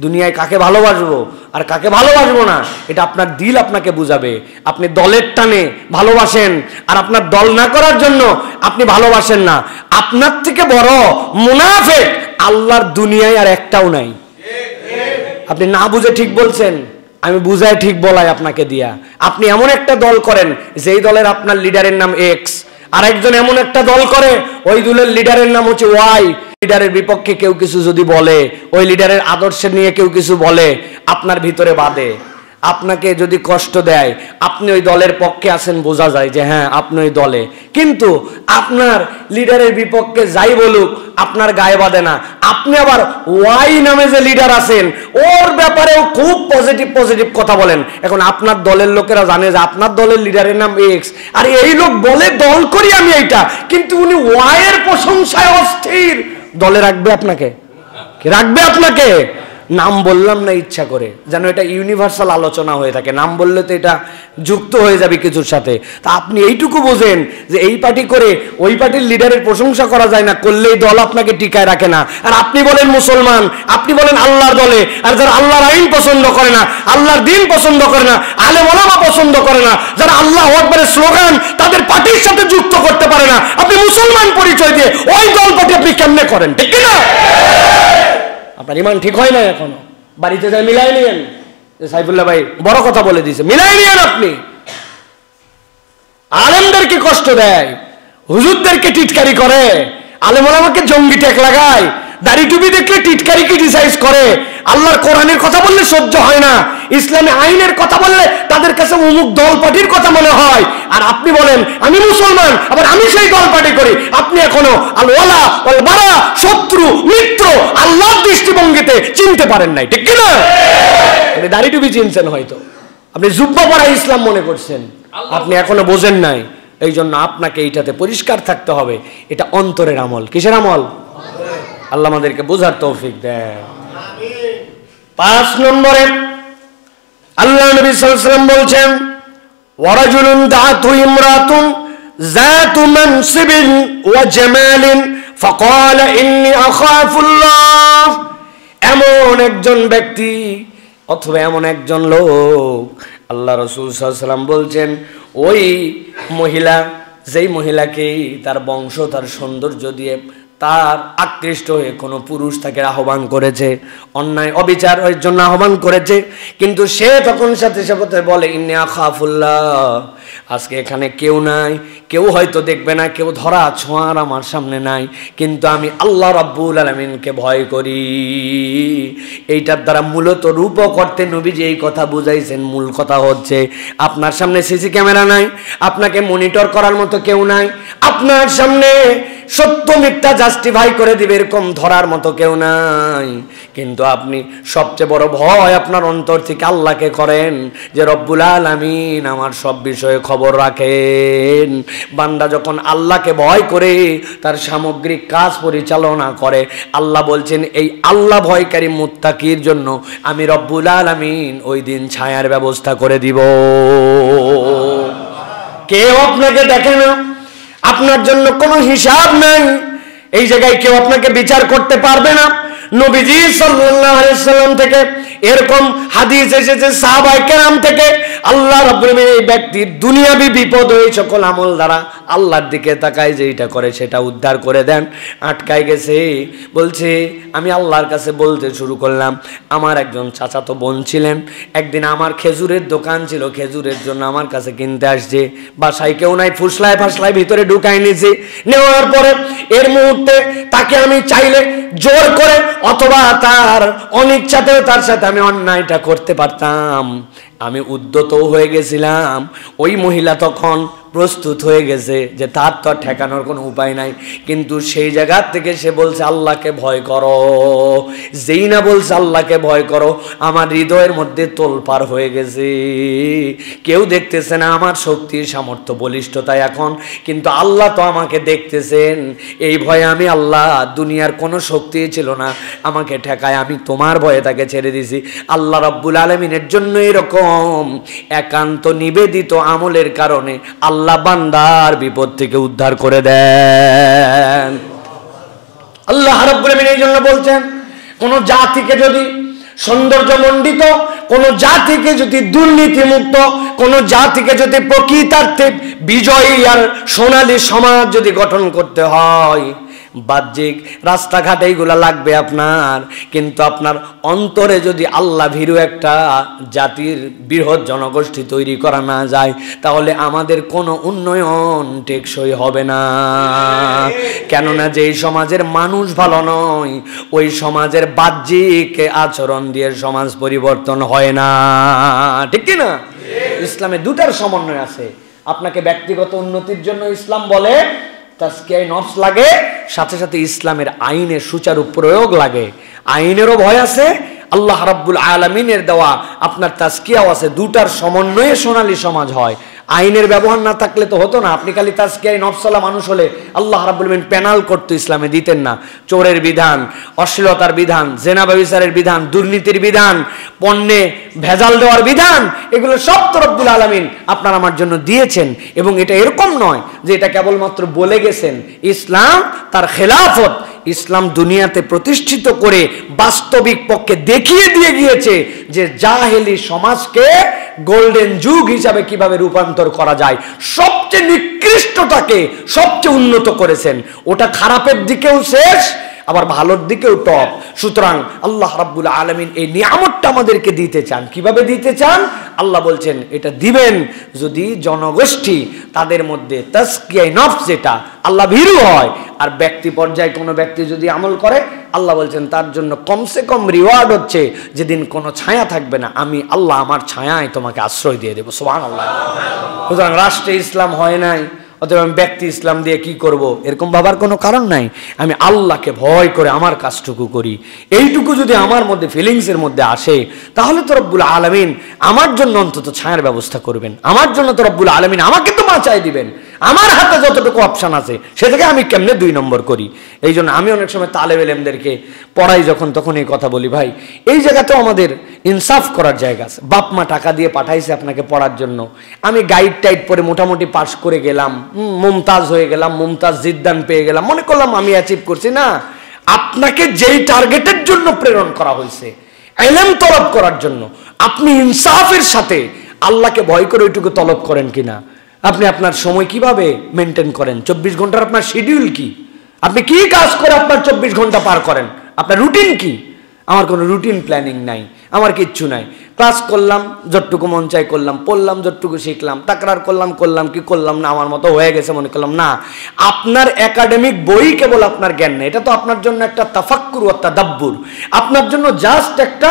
দুনিয়ায় কাকে ভালোবাসবো আর কাকে ভালোবাসবো না, এটা আপনার দিল আপনাকে বুঝাবে। আপনি দলের টানে ভালোবাসেন, আর আপনার দল না করার জন্য আপনি ভালোবাসেন না। আপনার থেকে বড় মুনাফিক আল্লাহর দুনিয়ায় আর একটাও নাই। আপনি না বুঝে ঠিক বলছেন, আমি বুঝাই ঠিক বলাই আপনাকে দিয়া। আপনি এমন একটা দল করেন যেই দলের আপনার লিডারের নাম এক্স, আর একজন এমন একটা দল করে ওই দলের লিডারের নাম হচ্ছে ওয়াই। লিডারের বিপক্ষে কেউ কিছু যদি বলে, ওই লিডারের আদর্শ নিয়ে কেউ কিছু বলে, আপনার ভিতরে বাধে, আপনাকে যদি কষ্ট দেয়, আপনি ওই দলের পক্ষে আছেন, বোঝা যায় যে হ্যাঁ আপনি ওই দলে, কিন্তু আপনার লিডারের বিপক্ষে যাই বলুক আপনার গায়ে বাঁধে না। আপনি আবার ওয়াই নামে যে লিডার আছেন ওর ব্যাপারেও খুব পজিটিভ কথা বলেন। এখন আপনার দলের লোকেরা জানে যে আপনার দলের লিডারের নাম এক্স, আর এই লোক বলে দল করি আমি এইটা, কিন্তু উনি ওয়াইয়ের প্রশংসায় অস্থির। দলে রাখবে আপনাকে? রাখবে আপনাকে? নাম বললাম না ইচ্ছা করে, যেন এটা ইউনিভার্সাল আলোচনা হয়ে থাকে। নাম বললে তো এটা যুক্ত হয়ে যাবে কিছুর সাথে। তা আপনি এইটুকু বোঝেন যে এই পার্টি করে ওই পার্টির লিডারের প্রশংসা করা যায় না, করলেই দল আপনাকে টিকায় রাখে না। আর আপনি বলেন মুসলমান, আপনি বলেন আল্লাহর দলে, আর যারা আল্লাহর আইন পছন্দ করে না, আল্লাহর দিন পছন্দ করে না, আলেম ওলামা পছন্দ করে না, যারা আল্লাহু আকবারের স্লোগান তাদের পার্টির সাথে যুক্ত করতে পারে না, আপনি মুসলমান পরিচয় দিয়ে ওই দল পার্টি আপনি কেমনে করেন? ঠিক না? আপনার ইমান ঠিক হয় না এখনো। বাড়িতে যাই মিলাই নিয়েন। সাইফুল্লাহ ভাই বড় কথা বলে দিয়েছে, মিলাই নিয়েন। আপনি আলেমদেরকে কষ্ট দেয়, হুজুরদেরকে টিটকারি করে, আলেম ওলামাকে জঙ্গি টেক লাগায়, দাড়ি টুপি দেখলে টিটকারি ক্রিটিসাইজ করে, আল্লাহর কোরআনের কথা বললে সহ্য হয় না, ইসলামী আইনের কথা বললে তাদের কাছে অমুক দল পার্টির কথা মনে হয়। আর আপনি বলেন আমি মুসলমান, আবার আমি সেই দল পার্টি করি। আপনি এখনো আল ওয়ালা ওয়াল বারা, শত্রু মিত্র আল্লাহর দৃষ্টিভঙ্গিতে চিনতে পারেন নাই, ঠিক কি না? আপনি দাড়ি টুপি চিনছেন হয়তো, আপনি জুব্বা পরা ইসলাম মনে করছেন, আপনি এখনো বোঝেন নাই। এই জন্য আপনাকে এইটাতে পরিষ্কার থাকতে হবে, এটা অন্তরের আমল। কিসের আমল? আল্লাহ আমাদেরকে বোঝার তৌফিক দেয়। 5 নম্বরে আল্লাহ নবী সাল্লাল্লাহু আলাইহি ওয়াসাল্লাম বলছেন, ওয়ারাজুলুন দাআতু ইমরাতুন যাতু মানসিবিন ওয়া জামালিন ফাকালা ইন্নী আখাফুল্লাহ। এমন একজন ব্যক্তি অথবা এমন একজন লোক, আল্লাহ রাসূল সাল্লাল্লাহু আলাইহি ওয়াসাল্লাম বলছেন, ওই মহিলা, যেই মহিলাকে তার বংশ তার সৌন্দর্য দিয়ে তার আকৃষ্ট হয়ে কোনো পুরুষ তাকে আহ্বান করেছে, অন্যায় অবিচারের জন্য আহ্বান করেছে, কিন্তু সে তখন সাথে সাথে বলে ইন্নী আখাফুল্লাহ, আজকে এখানে কেউ নাই, কেউ হয়তো দেখবে না, কেউ ধরা ছোঁয়ার আমার সামনে নাই, কিন্তু আমি আল্লাহ রাব্বুল আলামিনকে ভয় করি। এইটার দ্বারা মূলত রূপ করতে নবীজি এই কথা বুঝাইছেন। মূল কথা হচ্ছে আপনার সামনে সিসি ক্যামেরা নাই, আপনাকে মনিটর করার মতো কেউ নাই, আপনার সামনে সত্য মিথ্যা জাস্টিফাই করে দিবে এরকম ধরার মতো কেউ নাই, কিন্তু আপনি সবচেয়ে বড় ভয় আপনার অন্তর থেকে আল্লাহকে করেন, যে রব্বুল আলামিন আমার সব বিষয়ে খবর রাখেন। বান্দা যখন আল্লাহকে ভয় করে তার সামগ্রিক কাজ পরিচালনা করে, আল্লাহ বলছেন এই আল্লাহ ভয়কারী মুত্তাকির জন্য আমি রব্বুল আলামিন ওই দিন ছায়ার ব্যবস্থা করে দিব। কেউ আপনাকে দেখে না, আপনার জন্য কোনো হিসাব নাই, এই জায়গায় কেউ আপনাকে বিচার করতে পারবে না। নবীজি সাল্লাল্লাহু আলাইহি ওয়াসাল্লাম থেকে এরকম হাদিস এসেছে, সাহাবায়ে কেরাম থেকে, আল্লাহ রাব্বুল আলামিন এই ব্যক্তির দুনিয়াবি বিপদ ওই সকল আমল দ্বারা আল্লাহর দিকে তাকায়, যে এটা করে সেটা উদ্ধার করে দেন। আটকায় গেছে, বলছে আমি আল্লাহর কাছে বলতে শুরু করলাম, আমার একজন চাচাতো বোন ছিলেন, একদিন আমার খেজুরের দোকান ছিল, খেজুরের জন্য আমার কাছে কিনতে আসছে, বাসায় কেউ নাই, ফুসলায় ফাসলায় ভিতরে ঢুকাই নিয়েছে, নেওয়ার পরে এর মুহূর্তে তাকে আমি চাইলে জোর করে অথবা তার অনিচ্ছাতেও তার সাথে আমি অন্যায়টা করতে পারতাম। আমি উদ্যত হয়ে গেছিলাম, ওই মহিলা তখন প্রস্তুত হয়ে গেছে যে তার তো আর ঠেকানোর কোনো উপায় নাই, কিন্তু সেই জায়গা থেকে সে বলছে আল্লাহকে ভয় করো। যেই না বলছে আল্লাহকে ভয় করো, আমার হৃদয়ের মধ্যে তোলপাড় হয়ে গেছে। কেউ দেখতেছে না আমার শক্তি সামর্থ্য বলিষ্ঠতায় এখন, কিন্তু আল্লাহ তো আমাকে দেখতেছেন। এই ভয়ে আমি আল্লাহ, দুনিয়ার কোনো শক্তি ছিল না আমাকে ঠেকায়, আমি তোমার ভয়ে তাকে ছেড়ে দিছি। আল্লাহ রাব্বুল আলামিনের জন্য এরকম একান্ত নিবেদিত আমলের কারণে আল্লাহ বান্দার বিপদ থেকে উদ্ধার করে দেন। আল্লাহ রাব্বুল আলামিন এই জন্য বলছেন, কোন জাতিকে যদি সৌন্দর্যমণ্ডিত, কোন জাতিকে যদি দুর্নীতিমুক্ত, কোন জাতিকে যদি প্রকৃতার্থে বিজয়ী আর সোনালী সমাজ যদি গঠন করতে হয়, বাহ্যিক রাস্তাঘাট এইগুলা লাগবে আপনার, কিন্তু আপনার অন্তরে যদি আল্লাহ ভীরু একটা জাতির বৃহৎ জনগোষ্ঠী তৈরি করা না যায়, তাহলে আমাদের কোনো উন্নয়ন টেকসই হবে না। কেননা যেই সমাজের মানুষ ভালো নয়, ওই সমাজের বাহ্যিক আচরণ দিয়ে সমাজ পরিবর্তন হয় না, ঠিক কি না? ইসলামে দুটার সমন্বয় আছে। আপনাকে ব্যক্তিগত উন্নতির জন্য ইসলাম বলে তাজকিয়ায়ে নফস লাগে, সাথে সাথে ইসলামের আইনের সুচারু প্রয়োগ লাগে। আইনেরও ভয় আছে, আল্লাহ রাব্বুল আলামিনের দেওয়া আপনার তাজকিয়াও আছে। দুটার সমন্বয়ে সোনালী সমাজ হয়। আইনের ব্যবহার না থাকলে তো হতো না। আপনি খালি তাজকিয়ায়ে নফসওয়ালা মানুষ হলে আল্লাহ রাব্বুল আলামিন পেনাল করতো, ইসলামে দিতেন না। চোরের বিধান, অশ্লীলতার বিধান, জেনা ব্যভিচারের বিধান, দুর্নীতির বিধান, পণ্যে ভেজাল দেওয়ার বিধান, এগুলো সব তো রব্বুল আলামিন আপনার আমার জন্য দিয়েছেন। এবং এটা এরকম নয় যে এটা কেবলমাত্র বলে গেছেন। ইসলাম তার খেলাফত, ইসলাম দুনিয়াতে প্রতিষ্ঠিত করে বাস্তবিক পক্ষে দেখিয়ে দিয়ে গিয়েছে যে জাহেলি সমাজকে গোল্ডেন যুগ হিসাবে কিভাবে রূপান্তর করা যায়। সবচেয়ে নিকৃষ্টটাকে সবচেয়ে উন্নত করেছেন। ওটা খারাপের দিকেও শেষ, আবার ভালোর দিকেও টপ। সুতরাং আল্লাহ রাব্বুল আলামিন এই নিয়ামতটা আমাদেরকে দিতে চান। কিভাবে দিতে চান? আল্লাহ বলছেন এটা দিবেন যদি জনগোষ্ঠী তাদের মধ্যে তাজকিয়া নফস যেটা আল্লাহ ভীরু হয়। আর ব্যক্তি পর্যায়ে কোনো ব্যক্তি যদি আমল করে, আল্লাহ বলছেন তার জন্য কমসে কম রিওয়ার্ড হচ্ছে যেদিন কোনো ছায়া থাকবে না, আমি আল্লাহ আমার ছায়ায় তোমাকে আশ্রয় দিয়ে দেবো। সুবহানাল্লাহ। সুতরাং রাষ্ট্রে ইসলাম হয় নাই, অথবা আমি ব্যক্তি ইসলাম দিয়ে কি করব, এরকম ভাবার কোনো কারণ নাই। আমি আল্লাহকে ভয় করে আমার কাজটুকু করি, এইটুকু যদি আমার মধ্যে ফিলিংসের মধ্যে আসে, তাহলে তো রব্বুল আলামিন আমার জন্য অন্তত ছায়ার ব্যবস্থা করবেন। আমার জন্য তো রব্বুল আলামিন আমাকে তো বাঁচাই দিবেন। আমার হাতে যতটুকু অপশান আছে সেটাকে আমি কেমনে 2 নম্বর করি। এই জন্য আমি অনেক সময় তালেব ইলমদেরকে পড়াই যখন, তখন এই কথা বলি, ভাই এই জায়গাতেও আমাদের ইনসাফ করার জায়গা আছে। বাপ মা টাকা দিয়ে পাঠাইছে আপনাকে পড়ার জন্য, আমি গাইড টাইড পরে মোটামুটি পাস করে গেলাম, মুমতাজ হয়ে গেলাম, মুমতাজ জিদ্দান পেয়ে গেলাম, মনে করলাম আমি অ্যাচিভ করছি। না, আপনাকে যেই টার্গেটের জন্য প্রেরণ করা হয়েছে, ইলম তলব করার জন্য, আপনি ইনসাফের সাথে আল্লাহকে ভয় করে ওইটুকু তলব করেন কিনা? আপনি আপনার সময় কিভাবে মেনটেন করেন? 24 ঘন্টার আপনার শিডিউল কি? আপনি কি কাজ করে আপনার 24 ঘন্টা পার করেন? আপনার রুটিন কি? আমার কোনো রুটিন প্ল্যানিং নাই, আমার কিচ্ছু নাই। ক্লাস করলাম যতটুকু মন চাই করলাম, পড়লাম যতটুকু শিখলাম, তাকরার করলাম কি করলাম না, আমার মতো হয়ে গেছে মনে করলাম। না, আপনার একাডেমিক বই কেবল আপনার জ্ঞান নেই, এটা তো আপনার জন্য একটা তাফাক্কুর ওয়া তাদাব্বুর, আপনার জন্য জাস্ট একটা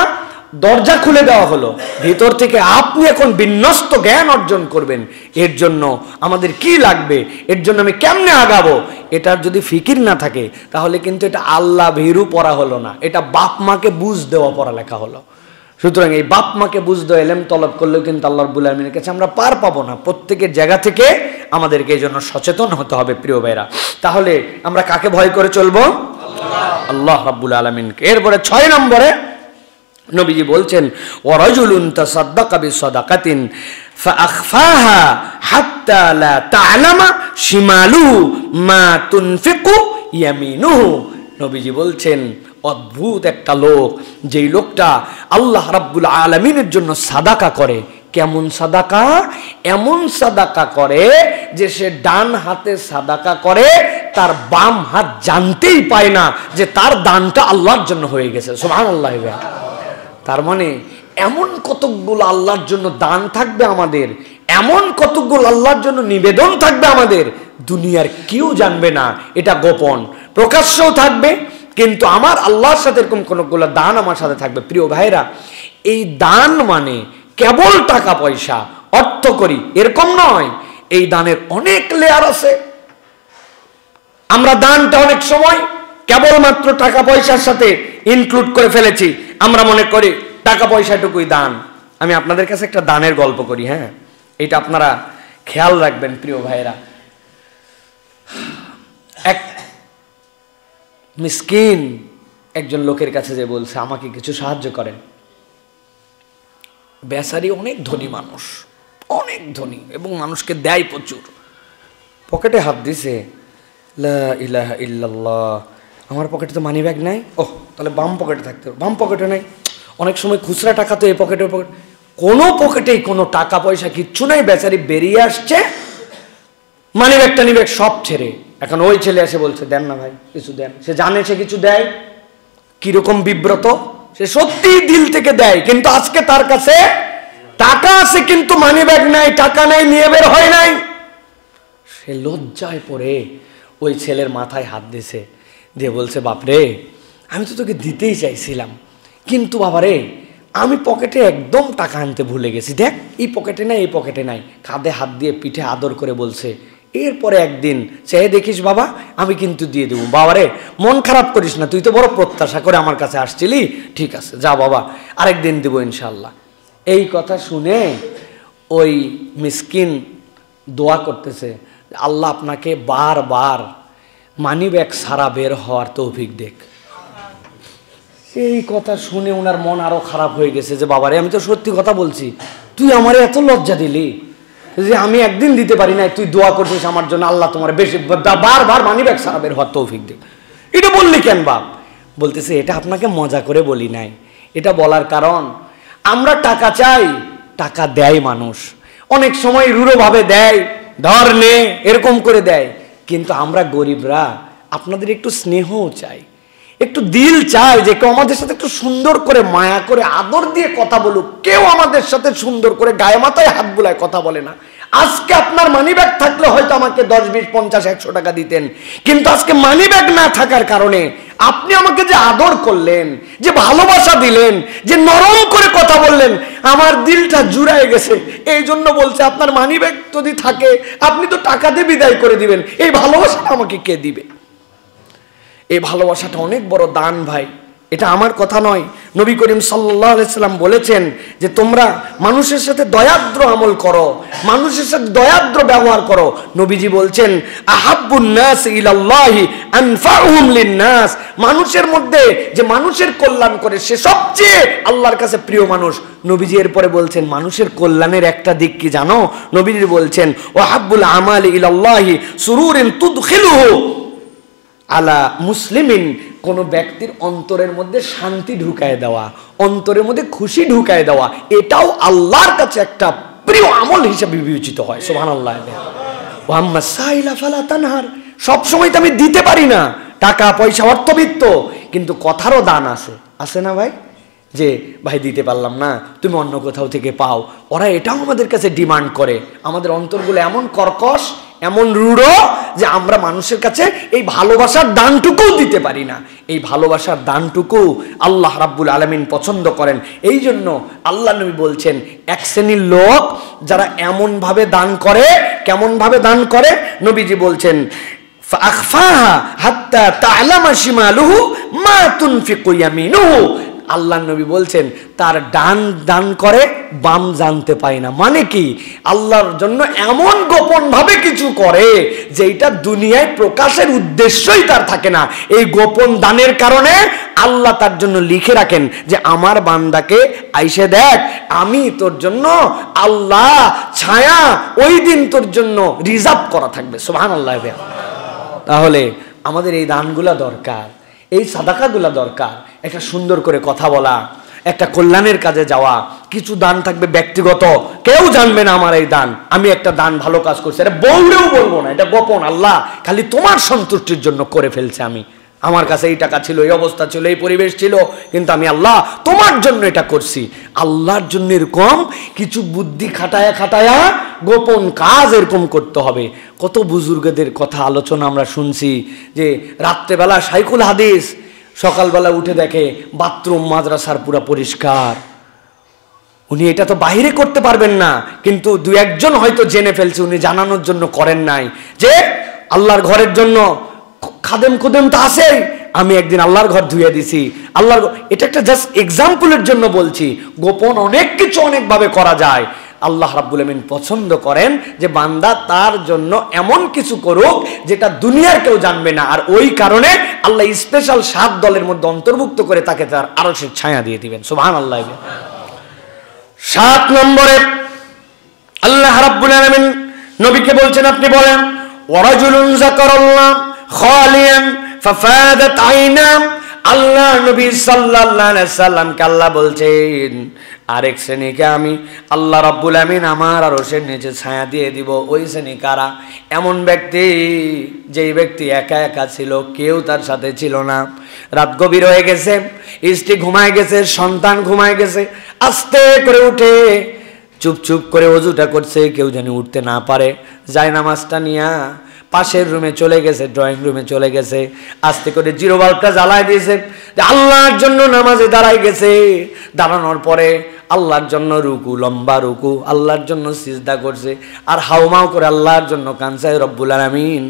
দরজা খুলে দেওয়া হলো। ভিতর থেকে আপনি এখন বিন্যস্ত জ্ঞান অর্জন করবেন। এর জন্য আমাদের কি লাগবে, এর জন্য আমি কেমনে আগাবো, এটার যদি ফিকির না থাকে তাহলে কিন্তু এটা আল্লাহ ভীরু পড়া হলো না, এটা বাপ মাকে বুঝ দেওয়া পড়ালেখা হলো। সুতরাং এই বাপ মাকে বুঝ দেওয়া ইলম তলব করলেও কিন্তু আল্লাহ রাব্বুল আলামিনের কাছে আমরা পার পাবো না। প্রত্যেকের জায়গা থেকে আমাদেরকে এই জন্য সচেতন হতে হবে প্রিয় ভাইরা। তাহলে আমরা কাকে ভয় করে চলবো? আল্লাহ রাব্বুল আলামিনকে। এরপরে 6 নম্বরে নবীজি বলছেন, ওয়ারাজুলুন তাসাদ্দাকা বিসাদাকাতিন ফাআখফাহা হাত্তা লা তা'লামা শিমালুহু মা তুনফিকু ইয়ামিনুহু। নবীজি বলছেন অদ্ভুত একটা লোক, যেই লোকটা আল্লাহ রাব্বুল আলামিনের জন্য সাদাকা করে। কেমন সাদাকা? এমন সাদাকা করে যে সে ডান হাতে সাদাকা করে, তার বাম হাত জানতেই পায় না যে তার দানটা আল্লাহর জন্য হয়ে গেছে। সুবহানাল্লাহ। তার মানে এমন কতকগুলো আল্লাহর জন্য দান থাকবে আমাদের, এমন কতকগুলো আল্লাহর জন্য নিবেদন থাকবে আমাদের, দুনিয়ার কেউ জানবে না, এটা গোপন। প্রকাশ্যও থাকবে, কিন্তু আমার আল্লাহর সাথে এরকম কোনগুলো দান আমার সাথে থাকবে। প্রিয় ভাইরা, এই দান মানে কেবল টাকা পয়সা অর্থ করি এরকম নয়, এই দানের অনেক লেয়ার আছে। আমরা দানটা অনেক সময় কেবলমাত্র টাকা পয়সার সাথে ইনক্লুড করে ফেলেছি, আমরা মনে করি টাকা পয়সাটুকুই দান। আমি আপনাদের কাছে একটা দানের গল্প করি, হ্যাঁ, এটা আপনারা খেয়াল রাখবেন প্রিয় ভাইরা। এক মিসকিন একজন লোকের কাছে যে বলছে আমাকে কিছু সাহায্য করেন। বেচারি অনেক ধনী মানুষ, অনেক ধনী, এবং মানুষকে দেয় প্রচুর। পকেটে হাত দিছে, লা ইলাহা ইল্লাল্লাহ, আমার পকেটে তো মানি ব্যাগ নাই। ওহ, তাহলে বাম পকেটে থাকতে হবে, বাম পকেটে নাই। অনেক সময় খুচরা টাকা তো এই পকেটে, কোনো পকেটেই কোনো টাকা পয়সা কিচ্ছু নাই। বেচারি বেরিয়ে আসছে, মানি ব্যাগটা নিবে সব ছেড়ে। এখন ওই ছেলে এসে বলছে দেন না ভাই কিছু দেন। সে জানে সে কিছু দেয়, কিরকম বিব্রত, সে সত্যি দিল থেকে দেয়, কিন্তু আজকে তার কাছে টাকা আছে কিন্তু মানি ব্যাগ নাই, টাকা নাই, নিয়ে বের হয় নাই। সে লজ্জায় পড়ে ওই ছেলের মাথায় হাত দিছে, দিয়ে বলছে বাপরে, আমি তো তোকে দিতেই চাইছিলাম, কিন্তু বাবারে আমি পকেটে একদম টাকা আনতে ভুলে গেছি, দেখ এই পকেটে নাই, এই পকেটে নাই। কাঁধে হাত দিয়ে পিঠে আদর করে বলছে, এরপরে একদিন চেয়ে দেখিস বাবা, আমি কিন্তু দিয়ে দেবো। বাবারে মন খারাপ করিস না, তুই তো বড় প্রত্যাশা করে আমার কাছে আসছিলি, ঠিক আছে যা বাবা, আরেকদিন দেবো ইনশাল্লাহ। এই কথা শুনে ওই মিসকিন দোয়া করতেছে, আল্লাহ আপনাকে বারবার মানি ব্যাগ সারা বের হওয়ার তৌফিক দেখ। এই কথা শুনে ওনার মন আরো খারাপ হয়ে গেছে, যে বাবারে আমি তো সত্যি কথা বলছি, তুই আমারে এত লজ্জা দিলি যে আমি একদিন দিতে পারি না, তুই দোয়া করছিস আমার জন্য, আল্লাহ তোমার বেশি বারবার মানি ব্যাগ সারা বের হওয়ার তৌফিক দেখ। এটা বললি কেন বাপ? বলতেছে এটা আপনাকে মজা করে বলি নাই, এটা বলার কারণ আমরা টাকা চাই, টাকা দেয় মানুষ, অনেক সময় রূঢ়ভাবে দেয়, ধর নে এরকম করে দেয়, কিন্তু আমরা গরিবরা আপনাদের একটু স্নেহও চাই, একটু দিল চায় যে কেউ আমাদের সাথে একটু সুন্দর করে মায়া করে আদর দিয়ে কথা বলুক। কেউ আমাদের সাথে সুন্দর করে গায়ে মাথায় হাত বুলায় কথা বলে না। আজকে আপনার মানি ব্যাগ থাকলে হয়তো আমাকে 10, 20, 50, 100 টাকা দিতেন, কিন্তু আজকে মানি ব্যাগ না থাকার কারণে আপনি আমাকে যে আদর করলেন, যে ভালোবাসা দিলেন, যে নরম করে কথা বললেন, আমার দিলটা জুড়ায় গেছে। এই জন্য বলছে আপনার মানি ব্যাগ যদি থাকে আপনি তো টাকা দিয়ে বিদায় করে দিবেন, এই ভালোবাসাটা আমাকে কে দিবে? এই ভালোবাসাটা অনেক বড় দান ভাই, এটা আমার কথা নয়। নবী করিম সাল্লাল্লাহু আলাইহি সাল্লাম বলেছেন যে তোমরা মানুষের সাথে দয়াদ্র আমল করো, মানুষের সাথে দয়াদ্র ব্যবহার করো। নবীজি বলছেন আহাব্বুন নাস ইলাল্লাহি আনফাউহুম লিন-নাস, মানুষের মধ্যে যে মানুষের কল্যাণ করে সে সবচেয়ে আল্লাহর কাছে প্রিয় মানুষ। নবীজি এরপরে বলছেন মানুষের কল্যাণের একটা দিক কি জানো? নবীজি বলছেন ওয়াহাব্বুল আমালি ইলাল্লাহি সুরুরিন তুদখিলুহু আলা মুসলিমিন, কোন ব্যক্তির অন্তরের মধ্যে শান্তি ঢুকায় দেওয়া, অন্তরের মধ্যে খুশি ঢুকায় দেওয়া, এটাও আল্লাহর কাছে একটা প্রিয় আমল হিসেবে বিবেচিত হয়। সুবহানাল্লাহ। ওয়া আম্মা সাইলা ফালা তানহার, সব সময় তো আমি দিতে পারি না, টাকা পয়সা অর্থবিত্ত, কিন্তু কথারও দান আছে না ভাই? যে ভাই দিতে পারলাম না, তুমি অন্য কোথাও থেকে পাও। ওরা এটাও আমাদের কাছে ডিমান্ড করে। আমাদের অন্তরগুলো এমন কর্কশ, এমন রূঢ় যে আমরা মানুষের কাছে এই ভালোবাসার দানটুকু দিতে পারি না। এই ভালোবাসার দানটুকু আল্লাহ রাব্বুল আলামিন পছন্দ করেন। এই জন্য আল্লাহ নবী বলছেন এক শ্রেণীর লোক যারা এমন ভাবে দান করে, কেমন ভাবে দান করে? নবীজি বলছেন ফাআখফাহা হাত্তা তা'লামা শিমালুহু মা তুনফিকু ইয়ামিনুহু, আল্লাহ নবী বলছেন তার দান করে বাম জানতে পায় না। মানে কি? আল্লাহর জন্য এমন গোপন ভাবে কিছু করে যেটা দুনিয়ায় প্রকাশের উদ্দেশ্যই তার থাকে না। এই গোপন দানের কারণে আল্লাহ তার জন্য লিখে রাখেন যে আমার বান্দাকে আইসে দেখ, আমি তোর জন্য আল্লাহ ছায়া ওই দিন তোর জন্য রিজার্ভ করা থাকবে। সুবহানাল্লাহ। তাহলে আমাদের এই দানগুলা দরকার, এই সাদাকাগুলা দরকার। একটা সুন্দর করে কথা বলা, একটা কল্যাণের কাজে যাওয়া। কিছু দান থাকবে ব্যক্তিগত, কেউ জানবে না আমার এই দান, আমি একটা দান ভালো কাজ করছি, এটা বউরেও বলবো না, এটা গোপন, আল্লাহ খালি তোমার সন্তুষ্টির জন্য করে ফেলছে। আমি আমার কাছে এই টাকা ছিল, এই অবস্থা ছিল, এই পরিবেশ ছিল, কিন্তু আমি আল্লাহ তোমার জন্য এটা করছি। আল্লাহর জন্য এরকম কিছু বুদ্ধি খাটায়া গোপন কাজ এরকম করতে হবে। কত বুজুর্গদের কথা আলোচনা আমরা শুনছি যে রাত্রেবেলা শাইখুল হাদিস সকালবেলা উঠে দেখে বাথরুম মাদ্রাসার পুরা পরিষ্কার। উনি এটা তো বাহিরে করতে পারবেন না, কিন্তু দু একজন হয়তো জেনে ফেলছে, উনি জানানোর জন্য করেন নাই যে আল্লাহর ঘরের জন্য খাদেম খুদেম তো আছে, আমি একদিন আল্লাহর ঘর ধুয়ে দিছি। আল্লাহর, এটা একটা জাস্ট এক্সাম্পলের জন্য বলছি। গোপন অনেক কিছু অনেকভাবে করা যায়। আল্লাহ রাব্বুল আমিন পছন্দ করেন যে বান্দা তার জন্য এমন কিছু করুক যেটা দুনিয়ার কেউ জানবে না, আর ওই কারণে আল্লাহ স্পেশাল 7 দলের মধ্যে অন্তর্ভুক্ত করে তাকে তার আরশের ছায়া দিয়ে দিবেন। সুবহানাল্লাহ। 7 নম্বরে আল্লাহ রাব্বুল আমিন নবীকে বলছেন আপনি বলেন ওয়ারাজুলুন যাকারাল্লাহ খালিয়ান ফাফাদাত আইনাম। আল্লাহ নবী সাল্লাল্লাহু আলাইহি সাল্লামকে আল্লাহ বলছেন আরেক শ্রেণীকে আমি আল্লাহ রাব্বুল আমিন আমার আরশের নিচে ছায়া দিয়ে দিব। ওই শ্রেণী কারা? এমন ব্যক্তি যেই ব্যক্তি একা একা ছিল, কেউ তার সাথে ছিল না, রাত গভীর হয়ে গেছে, স্ত্রী ঘুমায় গেছে, সন্তান ঘুমায় গেছে, আস্তে করে উঠে চুপ চুপ করে ওযুটা করছে, কেউ যেন উঠতে না পারে, যায় নামাজটা নিয়া পাশের রুমে চলে গেছে, ড্রয়িং রুমে চলে গেছে, আস্তে করে জিরো বাল্বটা জ্বালায় দিয়েছে, আল্লাহর জন্য নামাজে দাঁড়ায় গেছে। দাঁড়ানোর পরে আল্লাহর জন্য রুকু, লম্বা রুকু, আল্লাহর জন্য সিজদা করছে, আর হাউমাউ করে আল্লাহর জন্য কাঁদছে, রব্বুল আলামিন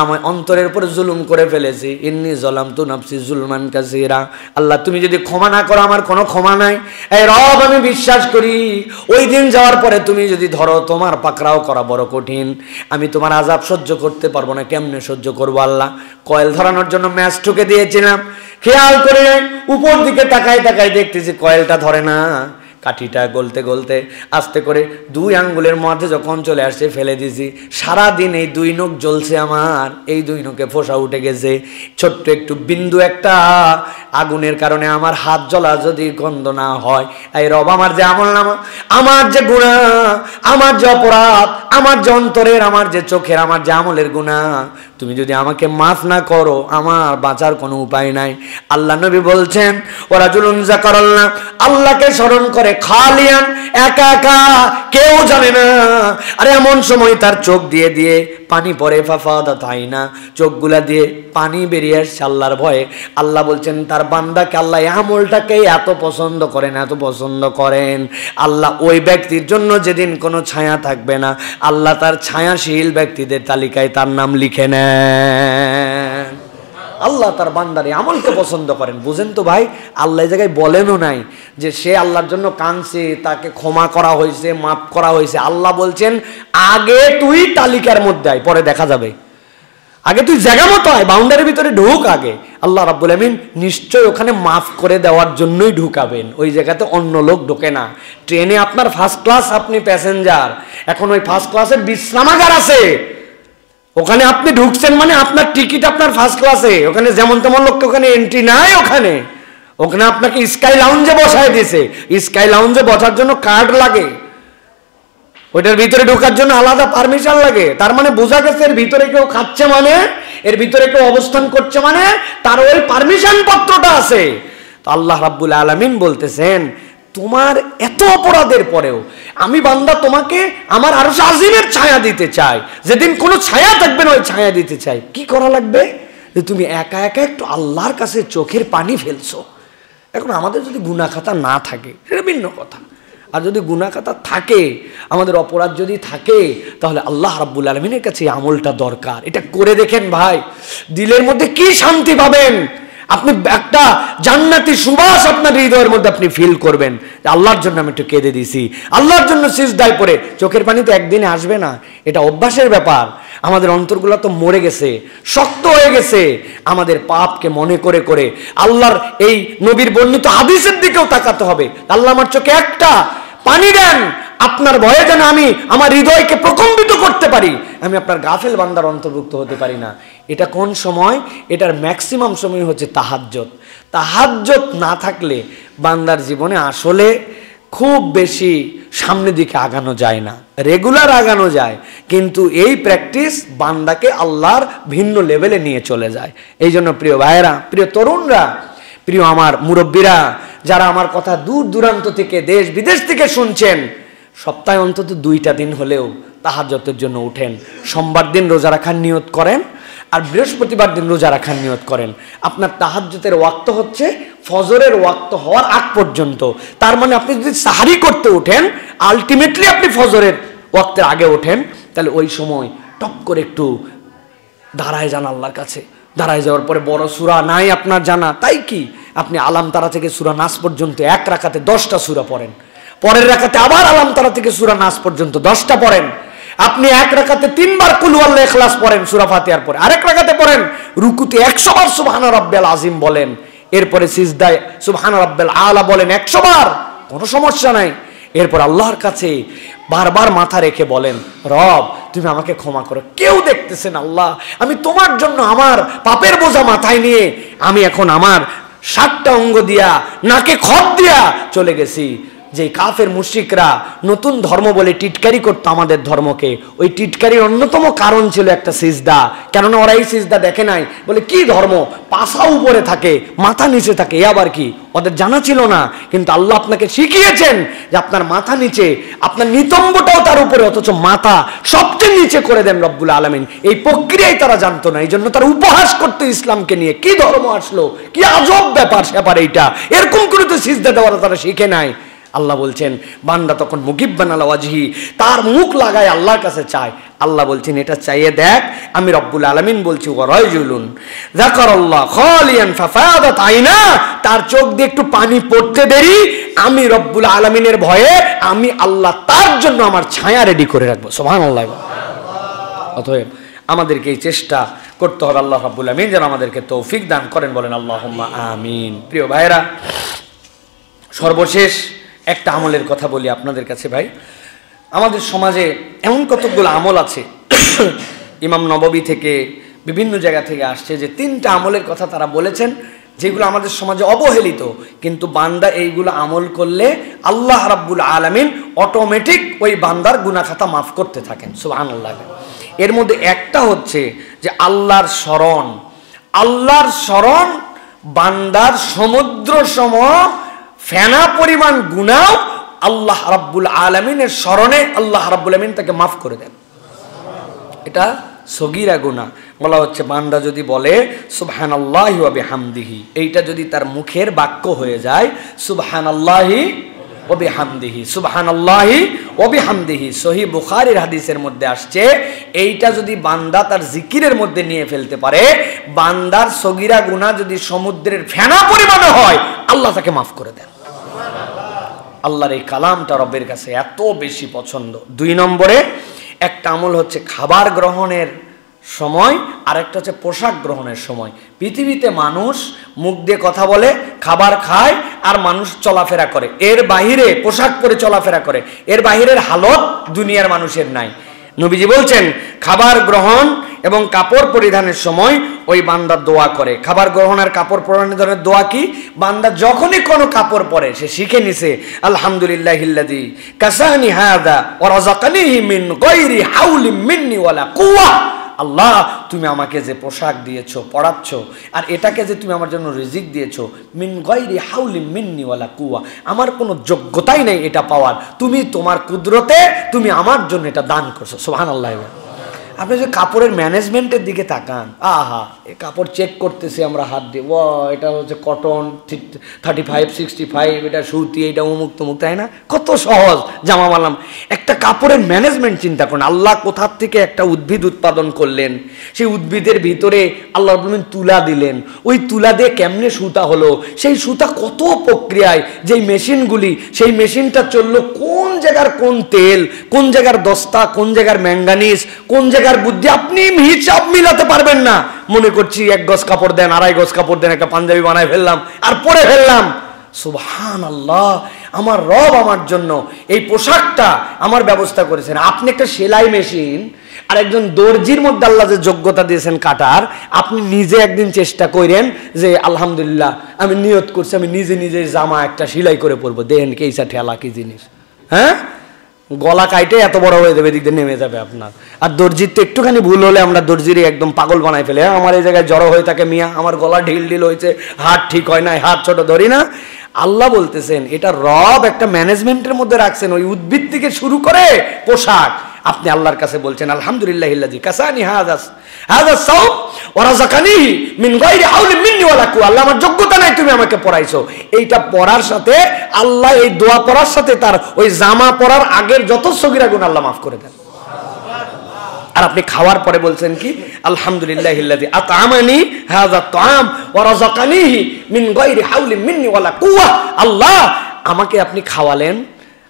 আমার অন্তরের উপর জুলুম করে ফেলেছি, ইন্নী যালামতু নাফসি যুলমান কাসীরা, আল্লাহ তুমি যদি ক্ষমা না করো আমার কোনো ক্ষমা নাই। এই রব আমি বিশ্বাস করি ওই দিন যাওয়ার পরে তুমি যদি ধরো তোমার পাকড়াও করা বড় কঠিন, আমি তোমার আযাব সহ্য করতে পারবো না, কেমনে সহ্য করবো আল্লাহ? কয়েল ধরানোর জন্য ম্যাচ ঠুকে দিয়েছিলাম, খেয়াল করে উপর দিকে তাকাই তাকাই দেখতেছি কয়েলটা ধরে না, কাঠিটা গলতে গলতে আস্তে করে 2 আঙ্গুলের মধ্যে যখন চলে আসছে ফেলে দিছি। সারাদিন এই 2 নখ জ্বলছে আমার, এই 2 নখে ফোসা উঠে গেছে। ছোট্ট একটু বিন্দু একটা আগুনের কারণে আমার হাত জ্বলা যদি গন্ধ না হয়, এই রব আমার যে আমলনামা, আমার যে গুনাহ, আমার যে অপরাধ, আমার যে অন্তরের, আমার যে চোখের, আমার যে আমলের গুনাহ, তুমি যদি আমাকে মাফ না করো আমার বাঁচার কোনো উপায় নাই। আল্লাহ নবী বলছেন ওয়ারাজুলুন যাকারাল্লাহ, আল্লাহকে স্মরণ করে খালিয়ান, একা একা, কেউ জানে না। আরে এমন সময় তার চোখ দিয়ে দিয়ে পানি পড়ে, ফাফাদাত আইনা, চোখগুলা দিয়ে পানি বেরিয়ে আসছে আল্লাহর ভয়ে। আল্লাহ বলছেন তার বান্দাকে আল্লাহ এই আমলটাকে এত পছন্দ করেন, এত পছন্দ করেন। আল্লাহ ওই ব্যক্তির জন্য যেদিন কোনো ছায়া থাকবে না, আল্লাহ তার ছায়াশীল ব্যক্তিদের তালিকায় তার নাম লিখে নেন। আল্লাহ তার বান্দারে আমলকে পছন্দ করেন। বুঝেন তো ভাই, আল্লাহ এই জায়গায় বলেনও নাই যে সে আল্লাহর জন্য কাঁদছে, তাকে ক্ষমা করা হয়েছে, মাফ করা হয়েছে। আল্লাহ বলছেন আগে তুই তালিকার মধ্যে আয়, পরে দেখা যাবে। আগে তুই জায়গা মতো আয়, বাউন্ডারির ভিতরে ঢুক আগে। আল্লাহ রাব্বুল আমিন নিশ্চয় ওখানে মাফ করে দেওয়ার জন্যই ঢুকাবেন, ওই জায়গাতে অন্য লোক ঢোকে না। ট্রেনে আপনার ফার্স্ট ক্লাস, আপনি প্যাসেঞ্জার, এখন ওই ফার্স্ট ক্লাসের বিশ্রামাগার আছে, ওখানে আপনি ঢুকছেন মানে আপনার টিকিট আপনার ফার্স্ট ক্লাসে, ওখানে যেমন তেমন লোককে ওখানে এন্ট্রি নাই। ওখানে ওখানে আপনাকে স্কাই লাউঞ্জে বসায় দিয়েছে। স্কাই লাউঞ্জে বসার জন্য কার্ড লাগে, ওইটার ভিতরে ঢোকার জন্য আলাদা পারমিশন লাগে। তার মানে বোঝা গেছে এর ভিতরে কেউ খাচ্ছে মানে, এর ভিতরে কেউ অবস্থান করছে মানে তার ওই পারমিশন পত্রটা আছে। তো আল্লাহ রাব্বুল আলামিন বলতেছেন তোমার এত অপরাধের পরেও আমি বান্দা তোমাকে আমার আরশ আজিমের ছায়া দিতে চাই, যেদিন কোনো ছায়া থাকবে না ওই ছায়া দিতে চাই। কি করা লাগবে? যে তুমি একা একা একটু আল্লাহর কাছে চোখের পানি ফেলছো। এখন আমাদের যদি গুনাহ খাতা না থাকে সেটা ভিন্ন কথা, আর যদি গুনাহ খাতা থাকে, আমাদের অপরাধ যদি থাকে, তাহলে আল্লাহ রাব্বুল আলামিনের কাছে এই আমলটা দরকার। এটা করে দেখেন ভাই, দিলের মধ্যে কি শান্তি পাবেন। আপনি একটা জান্নাতি সুবাস আপনার হৃদয়ের মধ্যে আপনি ফিল করবেন, আল্লাহর জন্য আমি একটু কেঁদে দিছি, আল্লাহর জন্য সিজদায় পড়ে। চোখের পানি তো একদিনে আসবে না, এটা অভ্যাসের ব্যাপার। আমাদের অন্তরগুলো তো মরে গেছে, শক্ত হয়ে গেছে, আমাদের পাপকে মনে করে করে আল্লাহর এই নবীর বর্ণিত হাদিসের দিকেও তাকাতে হবে। আল্লাহ আমার চোখে একটা পানি দেন, আপনার ভয়ে যেন আমি আমার হৃদয়কে প্রকম্পিত করতে পারি, আমি আপনার গাফেল বান্দার অন্তর্ভুক্ত হতে পারি না। এটা কোন সময়? এটার ম্যাক্সিমাম সময় হচ্ছে তাহাজ্জুদ। তাহাজ্জুদ না থাকলে বান্দার জীবনে আসলে খুব বেশি সামনের দিকে আগানো যায় না, রেগুলার আগানো যায়, কিন্তু এই প্র্যাকটিস বান্দাকে আল্লাহর ভিন্ন লেভেলে নিয়ে চলে যায়। এই জন্য প্রিয় ভাইয়েরা, প্রিয় তরুণরা, প্রিয় আমার মুরব্বীরা, যারা আমার কথা দূর দূরান্ত থেকে, দেশ বিদেশ থেকে শুনছেন, সপ্তাহে অন্তত 2টা দিন হলেও তাহাজ্জুদের জন্য উঠেন। সোমবার দিন রোজা রাখার নিয়ত করেন, আর বৃহস্পতিবার দিন রোজা রাখার নিয়ত করেন। আপনার তাহাজ্জুদের ওয়াক্ত হচ্ছে ফজরের ওয়াক্ত হওয়ার আগ পর্যন্ত। তার মানে আপনি যদি সাহারি করতে ওঠেন, আলটিমেটলি আপনি ফজরের ওয়াক্তের আগে ওঠেন, তাহলে ওই সময় টপ করে একটু দাঁড়ায় যান আল্লাহর কাছে। দাঁড়ায় যাওয়ার পরে বড় সূরা নাই আপনার জানা, তাই কি আপনি আলাম তারা থেকে সূরা নাস পর্যন্ত এক রাকাতে 10টা সূরা পড়েন, পরের রাকাতে আবার আলাম তারা থেকে সূরা নাস পর্যন্ত 10টা পড়েন। আপনি এক রাকাতে 3 বার কুল ওয়াল্লাহ ইখলাস পড়েন সূরা ফাতিহার পরে, আরেক রাকাতে পড়েন রুকুতে 100 বার সুবহানা রাব্বিয়াল আযীম বলেন, এরপরে সিজদায় সুবহানা রাব্বিয়াল আলা বলেন 100 বার, কোনো সমস্যা নাই। এরপর আল্লাহর কাছে বারবার মাথা রেখে বলেন, রব তুমি আমাকে ক্ষমা করো, কেউ দেখতেছেন আল্লাহ, আমি তোমার জন্য আমার পাপের বোঝা মাথায় নিয়ে আমি এখন আমার 7টা অঙ্গ দিয়া নাকে খত দিয়া চলে গেছি। যে কাফের মুশরিকরা নতুন ধর্ম বলে টিটকারি করতো আমাদের ধর্মকে, ওই টিটকারির অন্যতম কারণ ছিল একটা সিজদা। কেননা ওরা এই সিজদা দেখে নাই, বলে কি ধর্ম, পাছা উপরে থাকে মাথা নিচে থাকে, এ আবার কি, ওদের জানা ছিল না। কিন্তু আল্লাহ আপনাকে শিখিয়েছেন যে আপনার মাথা নিচে, আপনার নিতম্বটাও তার উপরে, অথচ মাথা সবচেয়ে নিচে করে দেন রব্বুল আলামিন। এই প্রক্রিয়াই তারা জানতো না, এই জন্য তারা উপহাস করতো ইসলামকে নিয়ে, কি ধর্ম আসলো, কি আজব ব্যাপার স্যাপার এইটা, এরকম করে তো সিজদা দেওয়ার তারা শিখে নাই। আল্লাহ বলছেন বান্দা তখন মুগিব্বান আলা ওয়াজহি, তার মুখ লাগায় আল্লাহর কাছে চায়। আল্লাহ বলছেন এটা চাইয়ে দেখ, আমি রব্বুল আলামিন বলছি ওয়ারাজুলুন যাকারাল্লাহ খালিয়ান ফাফাদাত আইনা, তার চোখ দিয়ে একটু পানি পড়তে দেরি, আমি রব্বুল আলামিনের ভয়ে আমি আল্লাহ তার জন্য আমার ছায়া রেডি করে রাখবো। সুবহানাল্লাহ। অতএব আমাদেরকে এই চেষ্টা করতে হবে, আল্লাহ রাব্বুল আমিন যেন আমাদেরকে তৌফিক দান করেন, বলেন আল্লাহুম্মা আমিন। প্রিয় ভাইরা, সর্বশেষ একটা আমলের কথা বলি আপনাদের কাছে ভাই। আমাদের সমাজে এমন কতগুলো আমল আছে ইমাম নববী থেকে বিভিন্ন জায়গা থেকে আসছে যে 3টা আমলের কথা তারা বলেছেন যেগুলো আমাদের সমাজে অবহেলিত, কিন্তু বান্দা এইগুলো আমল করলে আল্লাহ রাব্বুল আলামিন অটোমেটিক ওই বান্দার গুনাহ খাতা মাফ করতে থাকেন। সুবহানাল্লাহ। এর মধ্যে একটা হচ্ছে যে আল্লাহর স্মরণ। আল্লাহর স্মরণ বান্দার সমুদ্র সম ফেনা পরিমাণ গুনাহ আল্লাহ রাব্বুল আলামিনের স্মরণে আল্লাহ রাব্বুল আলামিন তাকে মাফ করে দেন। এটা সগীরা গুনাহ। বলা হচ্ছে বান্দা যদি বলে সুবহানাল্লাহি ওয়া বিহামদিহি, এইটা যদি তার মুখের বাক্য হয়ে যায় সুবহানাল্লাহি ওয়া বিহামদিহি, সুবহানাল্লাহি ওয়া বিহামদিহি, সহিহ বুখারীর হাদিসের মধ্যে আসছে এইটা যদি বান্দা তার জিকিরের মধ্যে নিয়ে ফেলতে পারে, বান্দার সগীরা গুনাহ যদি সমুদ্রের ফেনা পরিমাণে হয় আল্লাহ তাকে মাফ করে দেন। আল্লাহর এই কালামটা রবের কাছে এত বেশি পছন্দ। 2 নম্বরে একটা আমল হচ্ছে খাবার গ্রহণের সময়, আর একটা হচ্ছে পোশাক গ্রহণের সময়। পৃথিবীতে মানুষ মুখ দিয়ে কথা বলে, খাবার খায়, আর মানুষ চলাফেরা করে, এর বাহিরে পোশাক পরে চলাফেরা করে, এর বাহিরের হালত দুনিয়ার মানুষের নাই। নবীজি বলছেন খাবার গ্রহণ এবং কাপড় পরিধানের সময় ওই বান্দা দোয়া করে। খাবার গ্রহণ আর কাপড় পরিধানের ধরনের দোয়া কি? বান্দা যখনই কোনো কাপড় পরে সে শিখে নিছে আলহামদুলিল্লাহিল্লাযী কাসানি হাযা ওয়া রাযাকানিহি মিন গায়রি হাওলি মিন্নি ওয়ালা কুওয়া। আল্লাহ তুমি আমাকে যে পোশাক দিয়েছো, পড়াচ্ছ, আর এটাকে যে তুমি আমার জন্য রিজিক দিয়েছো, মিন গায়রি হাওলি মিন্নি ওয়ালা কুওয়া, আমার কোনো যোগ্যতাই নেই এটা পাওয়ার, তুমি তোমার কুদরতে তুমি আমার জন্য এটা দান করছো। সুবহানাল্লাহ। আপনি যে কাপড়ের ম্যানেজমেন্টের দিকে তাকান, আহা এই কাপড় চেক করতেছি আমরা হাত দিয়ে, ও এটা হচ্ছে কটন 35, 65, এটা সুতি, এটা অমুক তমুক, তাই না? কত সহজ জামা বানালাম। একটা কাপড়ের ম্যানেজমেন্ট চিন্তা করুন। আল্লাহ কোথার থেকে একটা উদ্ভিদ উৎপাদন করলেন, সেই উদ্ভিদের ভিতরে আল্লাহ বললেন তুলা দিলেন, ওই তুলা দিয়ে কেমনে সুতা হলো, সেই সুতা কত প্রক্রিয়ায়, যেই মেশিনগুলি, সেই মেশিনটা চললো কোন জায়গার কোন তেল, কোন জায়গার দস্তা, কোন জায়গার ম্যাঙ্গানিজ, কোন জায়গার বুদ্ধি, আপনি হিসাব মিলাতে পারবেন না। মনে করছি 1 গজ কাপড় দেন, 2.5 গজ কাপড় দেন, একটা পাঞ্জাবি বানায় ফেললাম আর পরে ফেললাম। সুবহানাল্লাহ, আমার রব আমার জন্য এই পোশাকটা আমার ব্যবস্থা করেছেন। আপনি একটা সেলাই মেশিন আর একজন দর্জির মধ্যে আল্লাহ যে যোগ্যতা দিয়েছেন কাটার, আপনি নিজে একদিন চেষ্টা করেন যে আলহামদুলিল্লাহ আমি নিয়ত করছি আমি নিজে নিজে জামা একটা সেলাই করে পরবো, দেখেন কেইসা ঠেলা কি জিনিস, হ্যাঁ? গলা কাইটে এত বড় হয়ে যাবে, দিক দিয়ে নেমে যাবে আপনার। আর দর্জির তো একটুখানি ভুল হলে আমরা দর্জিরই একদম পাগল বানাই ফেলে, আমার এই জায়গায় জড়ো হয়ে থাকে, মিয়া আমার গলা ঢিল ঢিল হয়েছে, হাত ঠিক হয় না, হাত ছোট ধরি না। আল্লাহ বলতেছেন এটা রব একটা ম্যানেজমেন্টের মধ্যে রাখছেন, ওই উদ্ভিদ থেকে শুরু করে পোশাক। আপনি আল্লাহর কাছে বলছেন আলহামদুলিল্লাহিল্লাযী কাসানি হাযা সাওম ওয়া রাযাকানিহি মিন গায়রি হাওলি মিন্নি ওয়ালা কুওয়া, আল্লাহ আমার যোগ্যতা নাই তুমি আমাকে পড়াইছো। এইটা পড়ার সাথে আল্লাহ, এই দোয়া পড়ার সাথে তার ওই জামা পরার আগের যত সগীরা গুনাহ আল্লাহ মাফ করে দেন। আর আপনি খাওয়ার পরে বলছেন কি আলহামদুলিল্লাহিল্লাযী আত'আমানি হাযা আত-তা'আম ওয়া রাযাকানিহি মিন গায়রি হাওলি মিন্নি ওয়ালা কুওয়া, আল্লাহ আমাকে আপনি খাওয়ালেন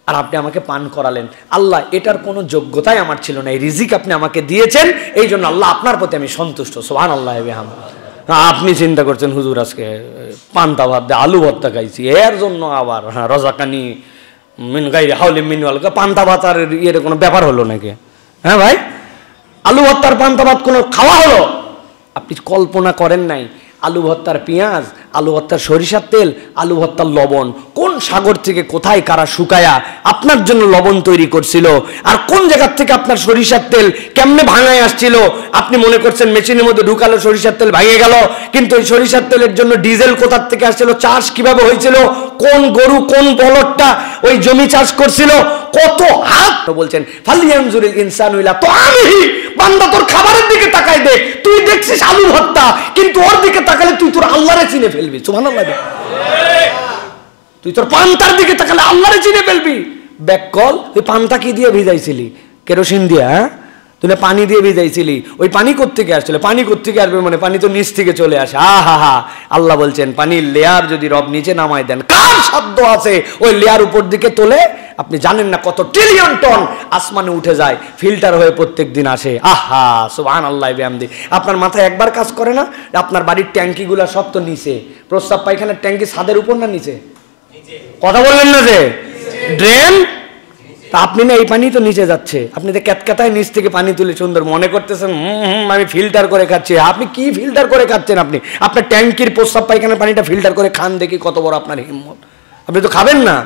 আর আপনি আমাকে পান করালেন, আল্লাহ এটার কোনো যোগ্যতাই আমার ছিল না, এই রিজিক আপনি আমাকে দিয়েছেন, এই জন্য আল্লাহ আপনার প্রতি আমি সন্তুষ্ট। সুবহানাল্লাহ। আপনি চিন্তা করছেন হুজুর আজকে পান্তা ভাত দিয়ে আলু ভর্তা খাইছি, এর জন্য আবার রাযাকানি মিন গায়রি হাওলি মিন্নি ওয়ালা, পান্তা ভাত আর এর কোনো ব্যাপার হলো নাকি? হ্যাঁ ভাই, আলু ভর্তার পান্তা ভাত কোনো খাওয়া হলো? আপনি কল্পনা করেন নাই আলু ভর্তার পেঁয়াজ, আলু ভর্তার সরিষার তেল, আলু ভর্তার লবণ, কোন সাগর থেকে কোথায় কারা শুকায়া আপনার জন্য লবণ তৈরি করছিল, আর কোন জায়গার থেকে আপনার সরিষার তেল কেমনে ভাঙায় আসছিল। আপনি মনে করছেন মেশিনের মধ্যে ঢুকালো সরিষার তেল ভেঙে গেল, কিন্তু ওই সরিষার তেলের জন্য ডিজেল কোথার থেকে আসছিল, চাষ কিভাবে হয়েছিল, কোন গরু কোন বলদটা ওই জমি চাষ করছিল, কত হাত। বলছেন ফালিয়ানজুরিল ইনসানু ইলা তাআমিহি, বান্দা তোর খাবারের দিকে তাকাই দে, তুই দেখছিস আলু ভর্তা, কিন্তু ওর দিকে তাকালে তুই তোর আল্লাহরে চিনে ফেলবি। সুবহানাল্লাহ। তুই তোর পান্তার দিকে তাকালে আল্লাহরে চিনে ফেলবি। ব্যাককল, তুই পান্তা কি দিয়ে ভিজাইছিলি? কেরোসিন দিয়ে? হ্যাঁ, তুই পানি দিয়ে ভিজাইছিলি, ওই পানি কোত্থেকে আসছিল? পানি কোত্থেকে আসবে মানে পানি তো নিচ থেকে চলে আসে। আহা হা, আল্লাহ বলছেন পানির লেয়ার যদি রব নিচে নামায় দেন, কার সাধ্য আছে ওই লেয়ার উপর দিকে তোলে? আপনি জানেন না কত ট্রিলিয়ন টন আসমানে উঠে যায়, ফিল্টার হয়ে প্রত্যেক দিন আসে। আহা সুবহানাল্লাহ বিহামদি। আপনার মাথায় একবার কাজ করে না? আপনার বাড়ির ট্যাঙ্কিগুলো সব তো নিচে, প্রস্রাব পায়খানার ট্যাঙ্কি ছাদের উপর না নিচে? কথা বললেন না যে ড্রেন। তা আপনি না এই পানি তো নিচে যাচ্ছে, আপনি তো ক্যাতক্যাতায় নিচ থেকে পানি তুলে সুন্দর মনে করতেছেন আমি ফিল্টার করে খাচ্ছি। আপনি কি ফিল্টার করে খাচ্ছেন? আপনি আপনার ট্যাঙ্কির প্রস্রাব পায়খানার পানিটা ফিল্টার করে খান, দেখি কত বড় আপনার হিম্মত। আপনি তো খাবেন না,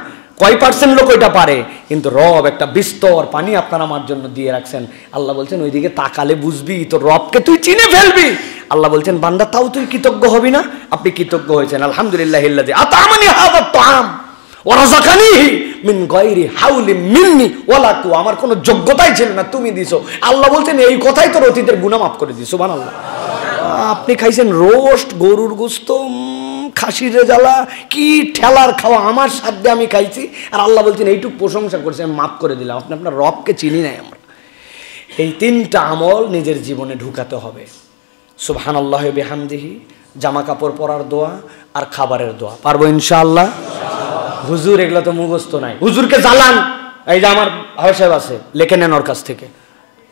কয় পার্সেন্ট লোক ওইটা পারে, কিন্তু রব একটা বিস্তর পানি আপনার আমার জন্য দিয়ে রাখছেন। আল্লাহ বলছেন ওইদিকে তাকালে বুঝবি তোর রবকে তুই চিনে ফেলবি। আল্লাহ বলছেন বান্দা তাও তুই কৃতজ্ঞ হবি না? আপনি কৃতজ্ঞ হয়েছেন, আলহামদুলিল্লাহিল্লাযী আতামানি হাযা তাআম ওয়া রাযাকানিহি মিন গায়রি হাওলি মিন্নি ওয়ালা কু, আমার কোনো যোগ্যতাই ছিল না, তুমি দিছো। আল্লাহ বলছেন এই কথাই তোর অতীতের গুনাহ মাফ করে দিই। সুবহানাল্লাহ। আপনি খাইছেন রোস্ট, গরুর গোশত, খাসির জ্বালা, কি ঠেলার খাওয়া, আমার সাধ্যে আমি খাইছি, আর আল্লাহ বলছেন এইটুকু প্রশংসা করছে, আমি মাফ করে দিলাম। আপনি আপনার রবকে চিনি নাই আমরা। এই তিনটা আমল নিজের জীবনে ঢুকাতে হবে। সুবহানাল্লাহি ওয়া বিহামদিহি, জামা কাপড় পরার দোয়া আর খাবারের দোয়া। পারবো ইনশাআল্লাহ? হুজুর এগুলো তো মুখস্থ নাই, হুজুরকে জ্বালান। এই যে আমার ভাই সাহেব আছে, লেখে নেন ওর কাছ থেকে,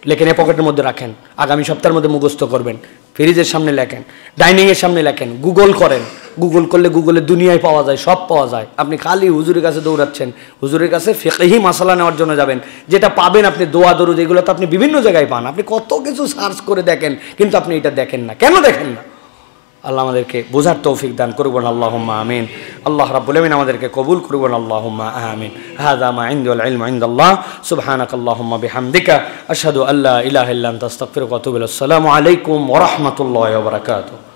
লেখে নিয়ে পকেটের মধ্যে রাখেন, আগামী সপ্তাহের মধ্যে মুখস্থ করবেন। ফ্রিজের সামনে লেখেন, ডাইনিংয়ের সামনে লেখেন, গুগল করেন। গুগল করলে গুগলে দুনিয়ায় পাওয়া যায়, সব পাওয়া যায়। আপনি খালি হুজুরের কাছে দৌড়াচ্ছেন, হুজুরের কাছে ফিকহি মাসালা নেওয়ার জন্য যাবেন। যেটা পাবেন আপনি দোয়া দরুদ, এগুলো তো আপনি বিভিন্ন জায়গায় পান। আপনি কত কিছু সার্চ করে দেখেন, কিন্তু আপনি এটা দেখেন না। কেন দেখেন না? আল্লাহ আমাদেরকে বোঝার তৌফিক দান করবেন, আল্লাহুম্মা আমিন। আল্লাহ রাব্বুল আলামিন আমাদেরকে কবুল করবেন, আল্লাহুম্মা আমিন। হাযা মা ইনদি ওয়াল ইলমু ইনদাল্লাহ। সুবহানাকাল্লাহুম্মা বিহামদিকা আশহাদু আল্লা ইলাহা ইল্লা আনতা আস্তাগফিরুকা ওয়া আতুবু ইলাইক। আসসালামু আলাইকুম ওয়া রাহমাতুল্লাহি ওয়া বারাকাতুহু।